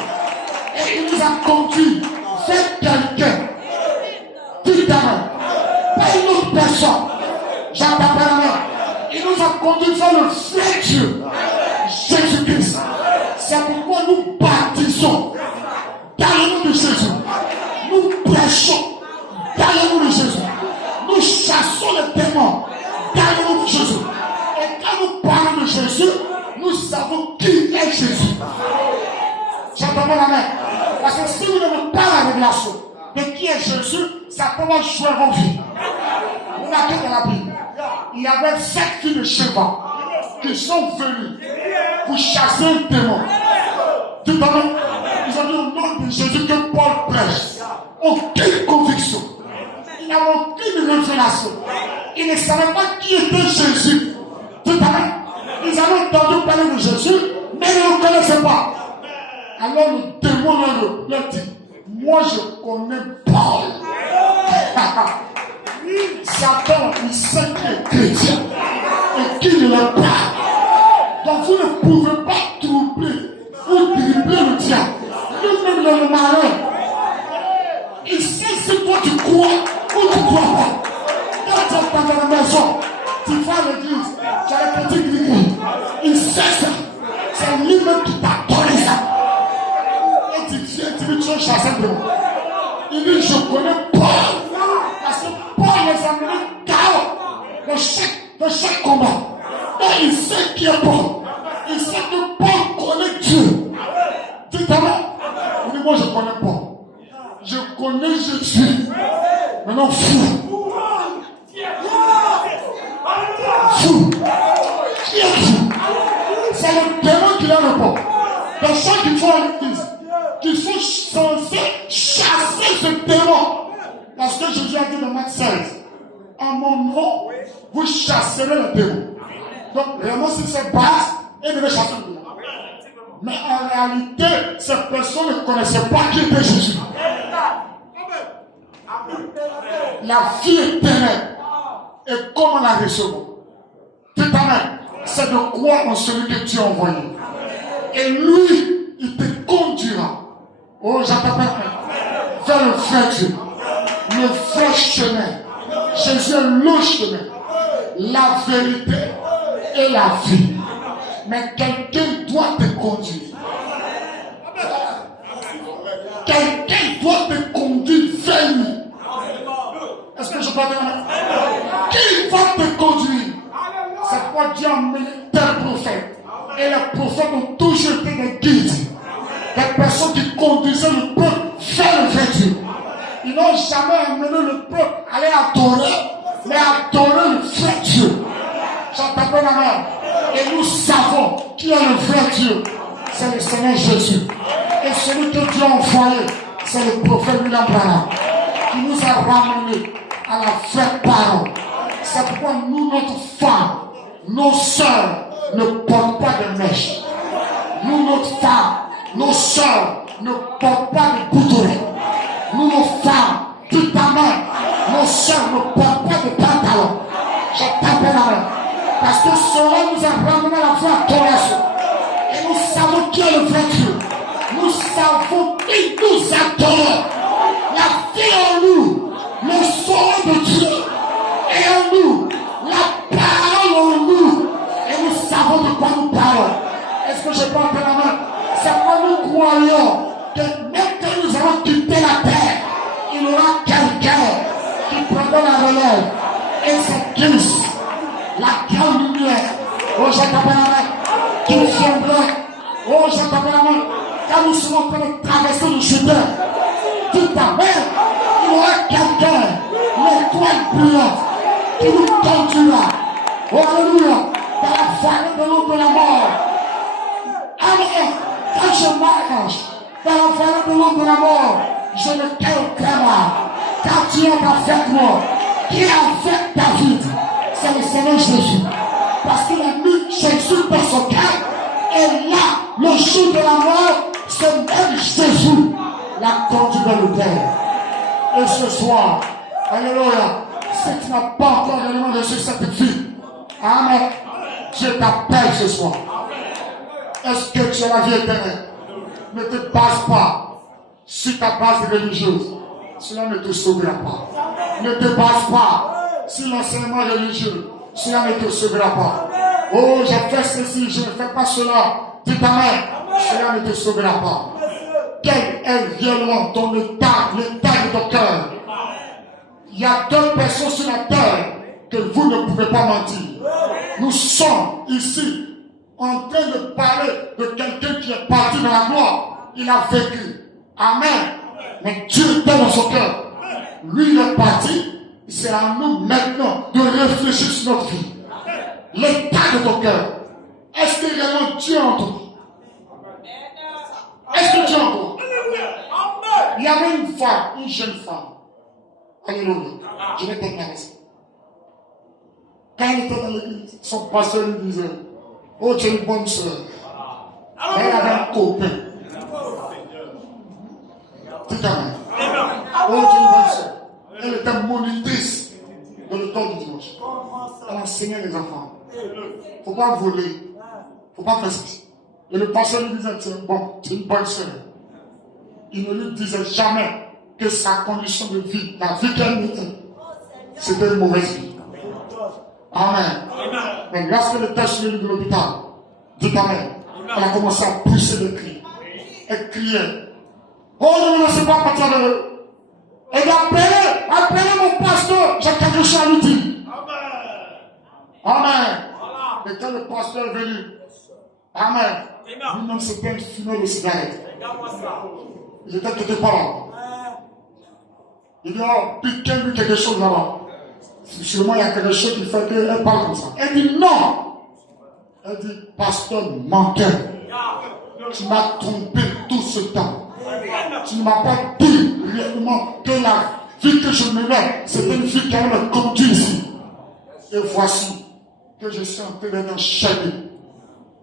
Et il nous a conduit vers quelqu'un. Différent. Pas une autre personne. J'entends pas la main. Il nous a conduit vers le vrai Dieu. Jésus-Christ. C'est pourquoi nous baptisons dans le nom de Jésus. Nous prêchons dans le nom de Jésus. Nous chassons les démons dans le nom de Jésus. Et quand nous parlons de Jésus, nous savons qui est Jésus. J'entends pas la main. Parce que si vous n'avez pas la révélation de qui est Jésus, ça peut jouer vos vies. Vous l'avez dans la Bible. Il y avait 7 filles de Sheba qui sont venues pour chasser un démon. Ils ont dit au nom de Jésus que Paul prêche. Aucune conviction. Il n'avait aucune révélation. Ils ne savaient pas qui était Jésus. Ils avaient entendu parler de Jésus, mais ils ne le connaissaient pas. Alors le démon leur dit, moi je connais Paul. Satan, il sait qu'il est chrétien et qu'il ne l'est pas. Donc vous ne pouvez pas troubler ou dribbler le diable. Lui-même le malin. Il sait si toi tu crois ou tu ne crois pas. Quand tu es dans la maison, tu vas à l'église, tu as les petits grillés. Il sait ça. C'est lui-même qui t'a donné ça. Et tu viens, tu dis, tu vas chasser de moi. Il dit, je connais Paul. Parce que Paul les a menés KO de chaque combat. Et il sait qui est Paul. Il sait que Paul connaît Dieu. Dites-moi. Il dit, moi je connais Paul. Je connais Jésus. Maintenant, fou. Fou. Qui est fou? C'est le démon qui leur répond. Les gens qui font l'église, qui sont censés chasser ce démon. Parce que Jésus a dit dans Matthieu 16, en mon nom, vous chasserez le démon. Donc, vraiment, si c'est base, ils devaient chasser le démon. Mais en réalité, ces personnes ne connaissaient pas qui était Jésus. La vie éternelle. Et comment la recevons? C'est de croire en celui que Dieu a envoyé. Et lui, il te conduira. Oh, j'attends vers le vrai Dieu. Le vrai chemin. Jésus est le chemin, la vérité et la vie. Mais quelqu'un doit te conduire. Quelqu'un doit te conduire vers lui. Est-ce que je peux dire? Qui va te conduire? C'est pourquoi Dieu a amené tel prophète. Et les prophètes ont toujours été des guides. Des personnes qui conduisaient le peuple vers le vrai Dieu. Ils n'ont jamais amené le peuple à aller adorer, mais à adorer le vrai Dieu. J'entends la main. Et nous savons qui est le vrai Dieu. C'est le Seigneur Jésus. Et celui que Dieu a envoyé, c'est le prophète William Branham, qui nous a ramenés à la vraie parole. C'est pourquoi nous, notre femme, nos sœurs ne portent pas de mèches. Nous, notre femme, nos sœurs ne portent pas de boutonnet. Nous, nos femmes, toute ta main, nos sœurs ne portent pas de pantalon. J'ai tapé la main. Parce que cela nous a ramené à la vraie adoration. Et nous savons qui est le vrai Dieu. Nous savons qui nous adore. La vie en nous, le son de Dieu est en nous, la parole en nous. Et nous savons de quoi nous parlons. Est-ce que je peux entendre la main? C'est quoi nous croyons que même que nous allons quitter la terre, il y aura quelqu'un qui prendra la relève. Et c'est Christ, la grande lumière. Oh, j'entends la main. Qui viendra. Oh, j'entends la main. Quand nous serons en train de traverser le chemin, tout à l'heure, il y aura quelqu'un, l'étoile brillante, qui nous conduira. Oh, alléluia. Dans la vallée de l'eau de la mort. Amen. Quand je marche dans la vallée de l'eau de la mort, je ne crains pas. Car tu es avec moi. Qui est avec David? C'est le Seigneur Jésus. Parce qu'il a mis Jésus dans son cœur. Et là, le jour de la mort, c'est même Jésus l'a conduit vers le Père. Et ce soir, Alléluia. Si tu n'as pas encore réellement reçu cette vie, amen, Dieu t'appelle ce soir. Est-ce que tu as la vie éternelle? Ne te base pas sur ta base religieuse. Cela ne te sauvera pas. Ne te base pas sur l'enseignement religieux. Cela ne te sauvera pas. Oh, j'ai fait ceci, je ne fais pas cela. Dis amen. Cela ne te sauvera pas. Quel est réellement ton état de ton cœur? Il y a deux personnes sur la terre que vous ne pouvez pas mentir. Nous sommes ici en train de parler de quelqu'un qui est parti dans la gloire. Il a vécu. Amen. Mais Dieu est dans son cœur. Lui, il est parti. C'est à nous maintenant de réfléchir sur notre vie. L'état de ton cœur. Est-ce que réellement Dieu est en toi? Est-ce que Dieu est en toi? Il y avait une femme, une jeune femme. Alléluia. Je vais déclarer ça. Quand elle était dans l'église, son pasteur lui disait, oh, tu es une bonne soeur. Elle avait un copain. Dis amen. Oh, tu es une bonne soeur. Elle était monitrice de l'école du dimanche. Elle enseignait les enfants. Il ne faut pas voler. Il ne faut pas faire ceci. Et le pasteur lui disait, tu es une bonne soeur. Il ne lui disait jamais que sa condition de vie, la vie qu'elle était, c'était une mauvaise vie. Amen. Mais lorsque le était sur le lit de l'hôpital, dit amen, elle a commencé à pousser des cris. Elle criait. Oh, ne me laissez pas partir de eux. Elle dit, appelez mon pasteur, j'ai quelque chose à lui dire. Amen. Et quand le pasteur est venu, amen, lui-même c'était un fumeur de cigarette. Il était quelque part là. Il dit, oh, piquez-lui quelque chose là-bas. Sûrement, il y a quelque chose qui fait qu'elle parle comme ça. Elle dit, non. Elle dit, pasteur menteur. Tu m'as trompé tout ce temps. Tu ne m'as pas dit réellement que la vie que je menais, c'était une vie qui allait me conduire ici. Et voici que je suis en train d'être enchaîné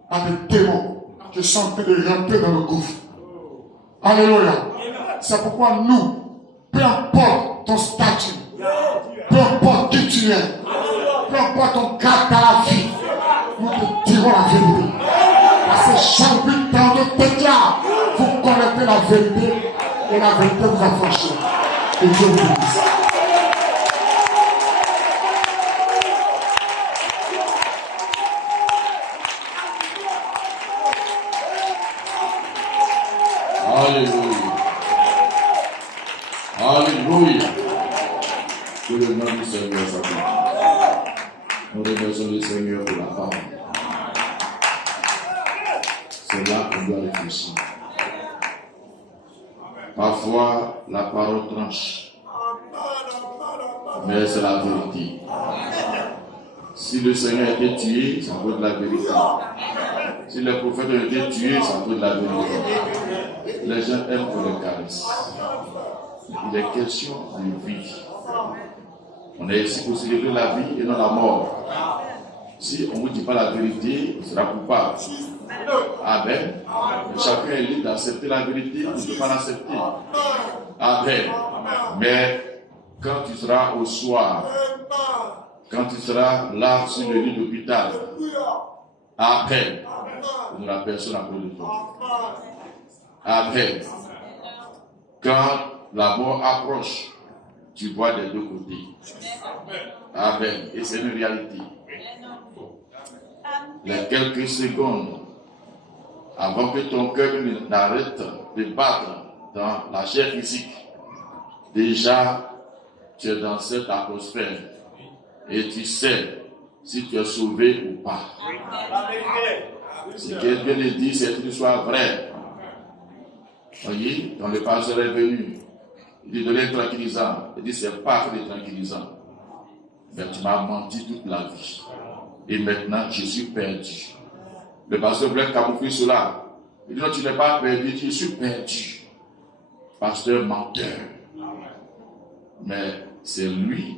à des démons. Je suis en train de ramper dans le gouffre. Alléluia. C'est pourquoi nous, peu importe ton statut, peu importe qui tu es, peu importe ton cadre dans la vie, nous te dirons la vérité. Parce que Jean 8 32 déclare, vous connaissez la vérité et la vérité vous affranchit. Et Dieu vous bénisse. Alléluia. Alléluia. Que le nom du Seigneur s'appelle. Nous remercions le Seigneur pour la parole. C'est là qu'on doit réfléchir. Parfois, la parole tranche. Mais c'est la vérité. Si le Seigneur a été tué, ça peut être la vérité. Si les prophètes ont été tués, ça peut être la vérité. Les gens aiment qu'on les caresse. Il est question de vie. On est ici pour célébrer la vie et non la mort. Si on ne vous dit pas la vérité, on sera coupable. Amen. Chacun est libre d'accepter la vérité ou de ne pas l'accepter. Amen. Mais quand tu seras au soir, quand tu seras là sur le lit d'hôpital, amen. La personne a pris de toi. Amen. Quand la mort approche, tu vois des deux côtés. Amen. Et c'est une réalité. Les quelques secondes avant que ton cœur n'arrête de battre dans la chair physique, déjà tu es dans cette atmosphère et tu sais si tu es sauvé ou pas. Si quelqu'un le dit, c'est une histoire vraie. Voyez, quand le pasteur est venu, il dit donner tranquillisant. Il dit c'est pas que des tranquillisants. Mais tu m'as menti toute la vie. Et maintenant, je suis perdu. Le pasteur voulait camoufler cela. Il dit non, tu n'es pas perdu, je suis perdu. Pasteur menteur. Mais c'est lui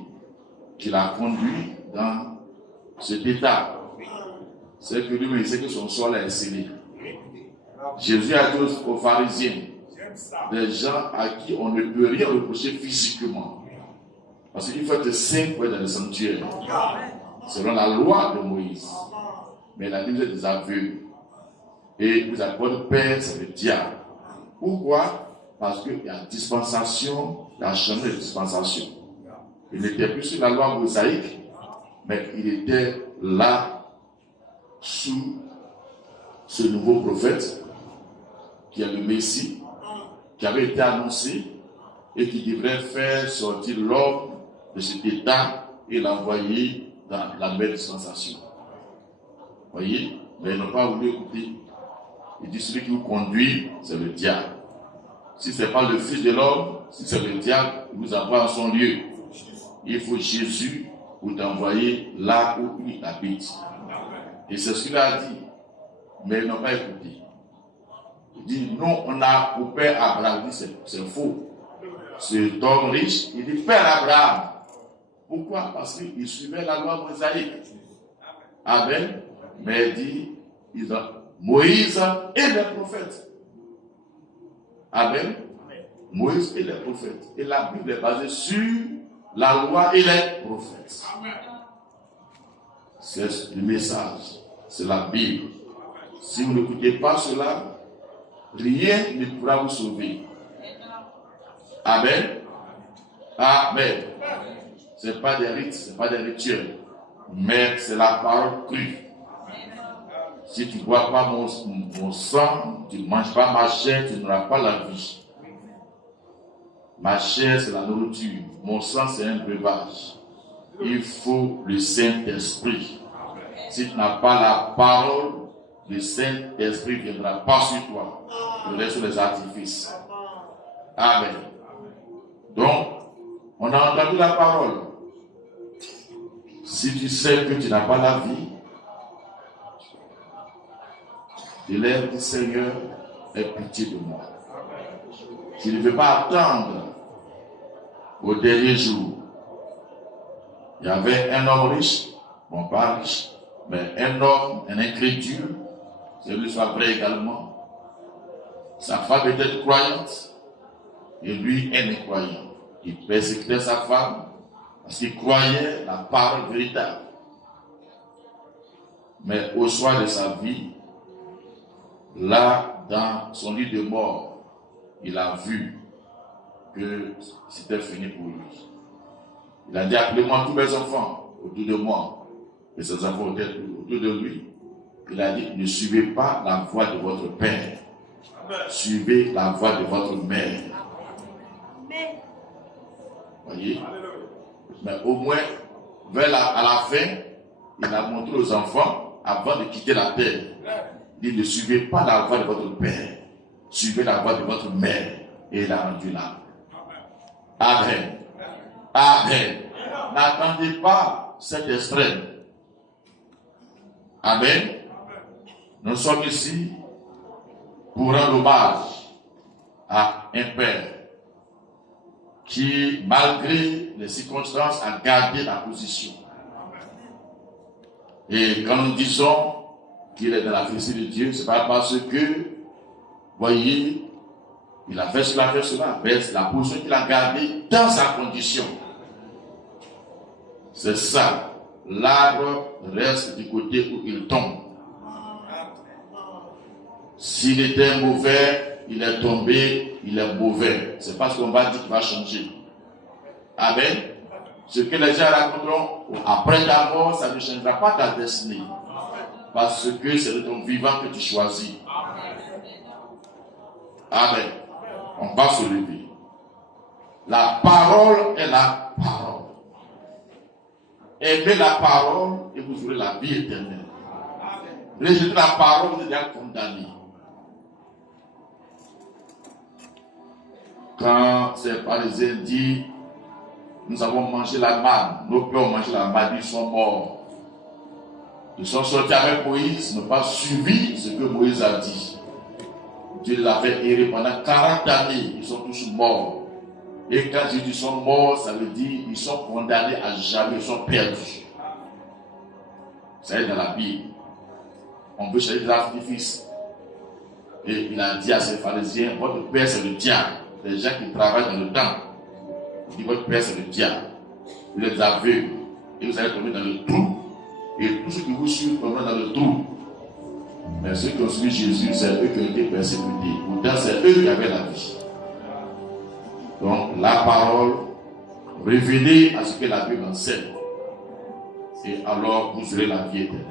qui l'a conduit dans cet état. C'est que lui, il sait que son sol est scellé. Jésus a dit aux pharisiens, des gens à qui on ne peut rien reprocher physiquement. Parce qu'il faut être saint pour être dans le sanctuaire. Selon la loi de Moïse. Mais la Bible des aveugles. Et vous avez votre père, c'est le diable. Pourquoi? Parce qu'il y a dispensation, la chemin de dispensation. Il n'était plus sur la loi mosaïque, mais il était là sous ce nouveau prophète qui est le Messie, qui avait été annoncé et qui devrait faire sortir l'homme de cet état et l'envoyer dans la nouvelle dispensation. Voyez? Mais ils n'ont pas voulu écouter. Il dit celui qui vous conduit, c'est le diable. Si ce n'est pas le Fils de l'homme, si c'est le diable, il vous envoie en son lieu. Il faut Jésus pour t'envoyer là où il habite. Et c'est ce qu'il a dit. Mais ils n'ont pas écouté. Il dit, nous, on a au père Abraham. Il dit, c'est faux. C'est homme riche. Il dit, père Abraham. Pourquoi? Parce qu'il suivait la loi mosaïque. Amen. Mais il dit, Moïse et les prophètes. Amen. Moïse et les prophètes. Et la Bible est basée sur la loi et les prophètes. C'est le message. C'est la Bible. Si vous n'écoutez pas cela, rien ne pourra vous sauver. Amen. Amen. Ce n'est pas des rites, ce n'est pas des rituels, mais c'est la parole crue. Si tu ne bois pas mon sang, tu ne manges pas ma chair, tu n'auras pas la vie. Ma chair, c'est la nourriture. Mon sang, c'est un breuvage. Il faut le Saint-Esprit. Si tu n'as pas la parole, le Saint-Esprit ne viendra pas sur toi. Tu laisses les artifices. Amen. Donc, on a entendu la parole. Si tu sais que tu n'as pas la vie, l'élève du Seigneur, aie pitié de moi. Je ne veux pas attendre au dernier jour. Il y avait un homme riche, bon pas riche, mais un homme, un incrédule, celui soit vrai également. Sa femme était croyante et lui un incroyant. Il persécutait sa femme parce qu'il croyait la parole véritable. Mais au soir de sa vie, là, dans son lit de mort, il a vu que c'était fini pour lui. Il a dit, appelez-moi tous mes enfants autour de moi. Et ses enfants étaient autour de lui. Il a dit, ne suivez pas la voie de votre père. Suivez la voie de votre mère. Voyez? Mais au moins, à la fin, il a montré aux enfants, avant de quitter la terre, il dit, ne suivez pas la voie de votre père. Suivez la voie de votre mère. Et il a rendu là. Amen. Amen. N'attendez pas cet extrême. Amen. Nous sommes ici pour rendre hommage à un père qui, malgré les circonstances, a gardé la position. Et quand nous disons qu'il est dans la félicité de Dieu, ce n'est pas parce que, voyez, il a fait cela, mais c'est la position qu'il a gardée dans sa condition. C'est ça. L'arbre reste du côté où il tombe. S'il était mauvais, il est tombé, il est mauvais. C'est parce qu'on va dire qu'il va changer. Amen. Ce que les gens raconteront après ta mort, ça ne changera pas ta destinée. Parce que c'est de ton vivant que tu choisis. Amen. On va se lever. La parole est la parole. Aimez la parole et vous aurez la vie éternelle. Rejetez la parole, vous êtes déjà condamné. Quand ces Parisiens disent, nous avons mangé la manne, nos pères ont mangé la manne, ils sont morts. Ils sont sortis avec Moïse, n'ont pas suivi ce que Moïse a dit. Dieu l'avait erré pendant 40 années, ils sont tous morts. Et quand Dieu dit qu'ils sont morts, ça veut dire qu'ils sont condamnés à jamais, ils sont perdus. Ça est dans la Bible. On veut chercher des artifices. Et il a dit à ces pharisiens, votre père c'est le diable. Les gens qui travaillent dans le temple, il dit votre père c'est le diable. vous êtes aveugles et vous allez tomber dans le trou. Et tous ceux qui vous suivent tomberont dans le trou. Mais ceux qui ont suivi Jésus, c'est eux qui ont été persécutés. Pourtant, c'est eux qui avaient la vie. Donc, la parole, revenez à ce que la Bible enseigne. Et alors, vous aurez la vie éternelle.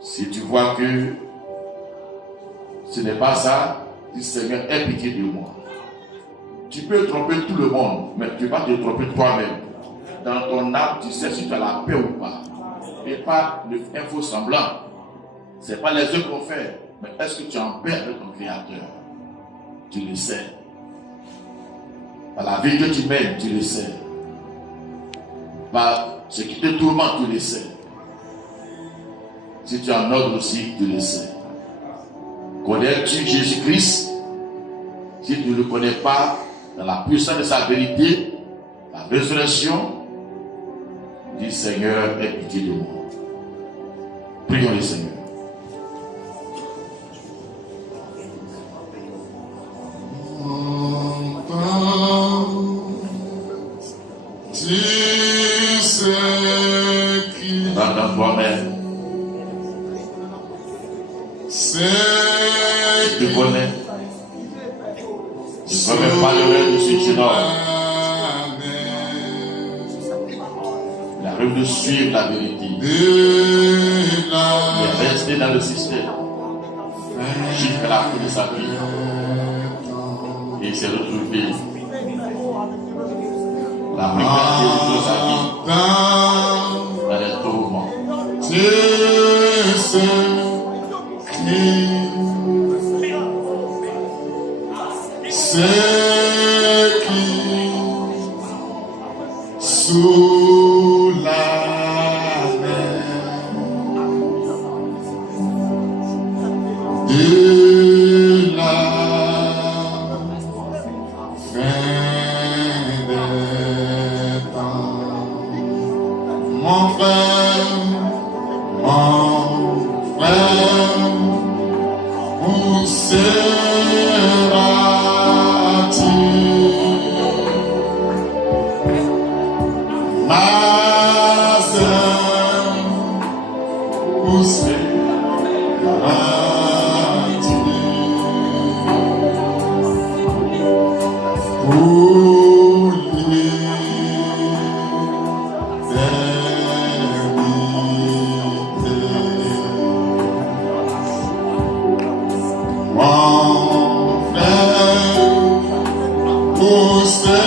Si tu vois que ce n'est pas ça, dis Seigneur, aie pitié de moi. Tu peux tromper tout le monde, mais tu vas te tromper toi-même. Dans ton âme, tu sais si tu as la paix ou pas. Et pas un faux semblant. Ce n'est pas les œuvres qu'on fait, mais est-ce que tu es en paix avec ton Créateur? Tu le sais. Par la vie que tu mènes, tu le sais. Par ce qui te tourmente, tu le sais. Si tu es en ordre aussi, tu le sais. Connais-tu Jésus-Christ? Si tu ne le connais pas, dans la puissance de sa vérité, la résurrection, dis Seigneur, aie pitié de moi. Prions le Seigneur. Tu sais qui Dans toi-même, c'est tu connais. Je ne peux même pas le rêve de ce jeune homme. Il arrive de suivre la vérité. Il est resté dans le système jusqu'à la fin de sa vie. Et il s'est retrouvé la plupart de sa vie dans les tourments. Tu sais qui c'est qui sous la mer de la fin des temps. Mon frère, où seras-tu? Ma sœur, où seras-tu? Pour mon frère, où seras-tu?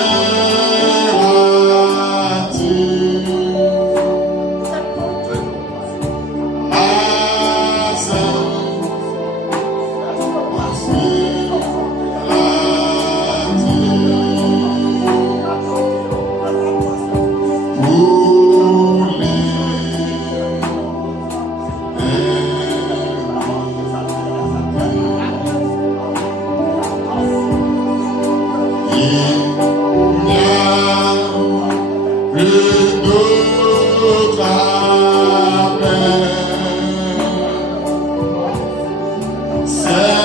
Ma sœur, où nous sommes à la mer. Il y a plus d'autres appels. C'est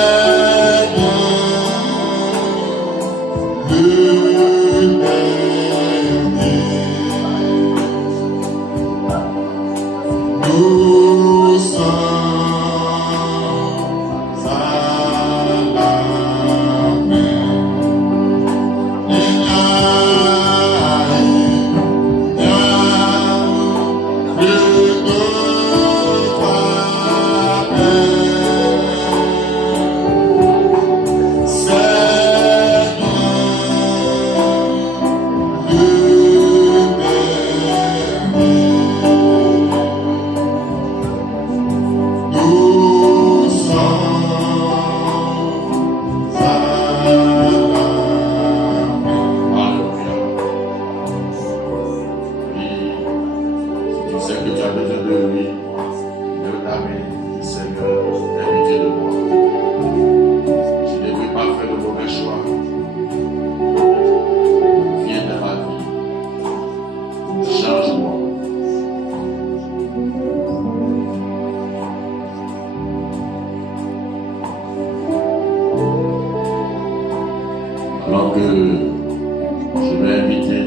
nous sommes à Alléluia. Et si tu sais que tu as besoin de lui, lève ta main, dis Seigneur, aie pitié de moi. Je ne veux pas faire de mauvais choix. Viens dans ma vie. Change-moi. Alors que je vais inviter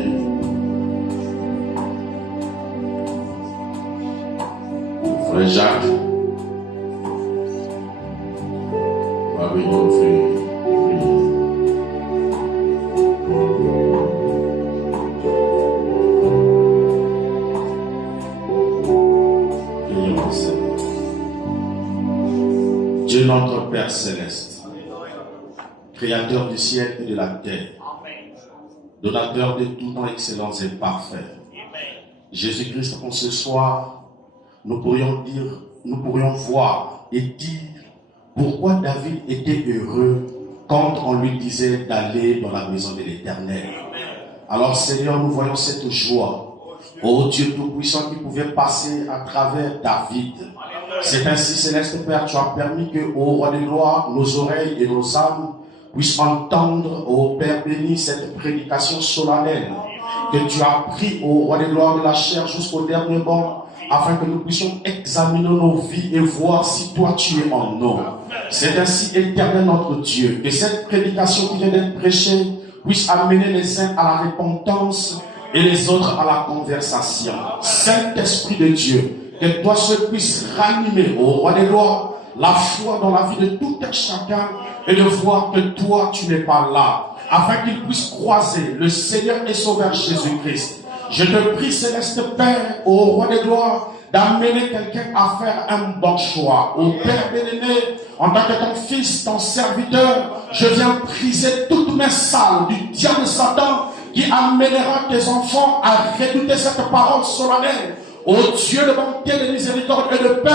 On va venir offrir prière. Prions au Seigneur. Dieu notre Père céleste, Créateur du ciel et de la terre, donateur de tout ton excellence et parfait. Jésus-Christ, en ce soir, nous pourrions voir et dire pourquoi David était heureux quand on lui disait d'aller dans la maison de l'Éternel. Alors Seigneur, nous voyons cette joie, ô Dieu Tout-Puissant, qui pouvait passer à travers David. C'est ainsi, Céleste Père, tu as permis que, ô Roi des gloires, nos oreilles et nos âmes puissent entendre, ô Père béni, cette prédication solennelle que tu as pris, ô Roi des gloires, de la chair jusqu'au dernier bord, afin que nous puissions examiner nos vies et voir si toi tu es en nous. C'est ainsi, Éternel notre Dieu, que cette prédication qui vient d'être prêchée puisse amener les uns à la repentance et les autres à la conversation. Saint-Esprit de Dieu, que toi seul puisse ranimer, ô Roi des gloires, la foi dans la vie de tout un chacun et de voir que toi tu n'es pas là, afin qu'il puisse croiser le Seigneur et Sauveur Jésus-Christ. Je te prie, Céleste Père, ô Roi des gloires, d'amener quelqu'un à faire un bon choix. Ô Père bien-aimé, en tant que ton fils, ton serviteur, je viens briser toutes mes salles du diable Satan qui amènera tes enfants à redouter cette parole solennelle. Ô Dieu de bonté, de miséricorde et de paix,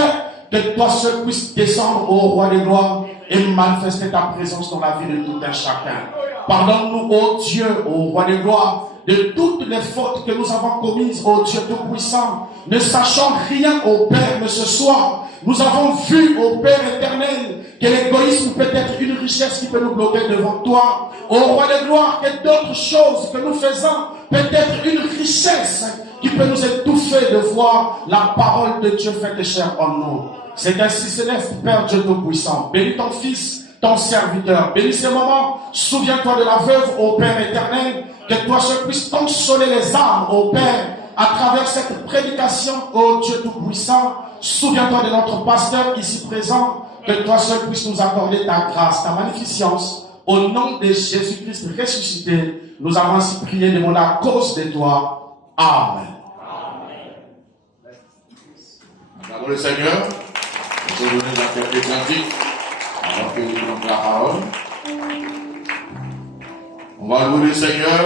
que toi seul puisses descendre, ô Roi des gloires, et manifester ta présence dans la vie de tout un chacun. Pardonne-nous, ô Dieu, ô Roi des gloires, de toutes les fautes que nous avons commises, ô Dieu Tout-Puissant, ne sachant rien, ô Père, mais ce soir, nous avons vu, ô Père éternel, que l'égoïsme peut être une richesse qui peut nous bloquer devant toi. Ô Roi des gloires, que d'autres choses que nous faisons peut être une richesse qui peut nous étouffer de voir la parole de Dieu faite chair en nous. C'est ainsi, Céleste Père Dieu Tout-Puissant, bénis ton Fils, ton serviteur, bénis ces moments, souviens-toi de la veuve, ô Père éternel, que toi seul puisses consoler les âmes, ô Père, à travers cette prédication, ô Dieu Tout-Puissant. Souviens-toi de notre pasteur ici présent, que toi seul puisses nous accorder ta grâce, ta magnificence. Au nom de Jésus-Christ ressuscité, nous avons ainsi prié, demandé à cause de toi. Amen. Nous avons le Seigneur. Nous allons donner la quelques cantiques avant que nous donnions la parole. On va louer le Seigneur.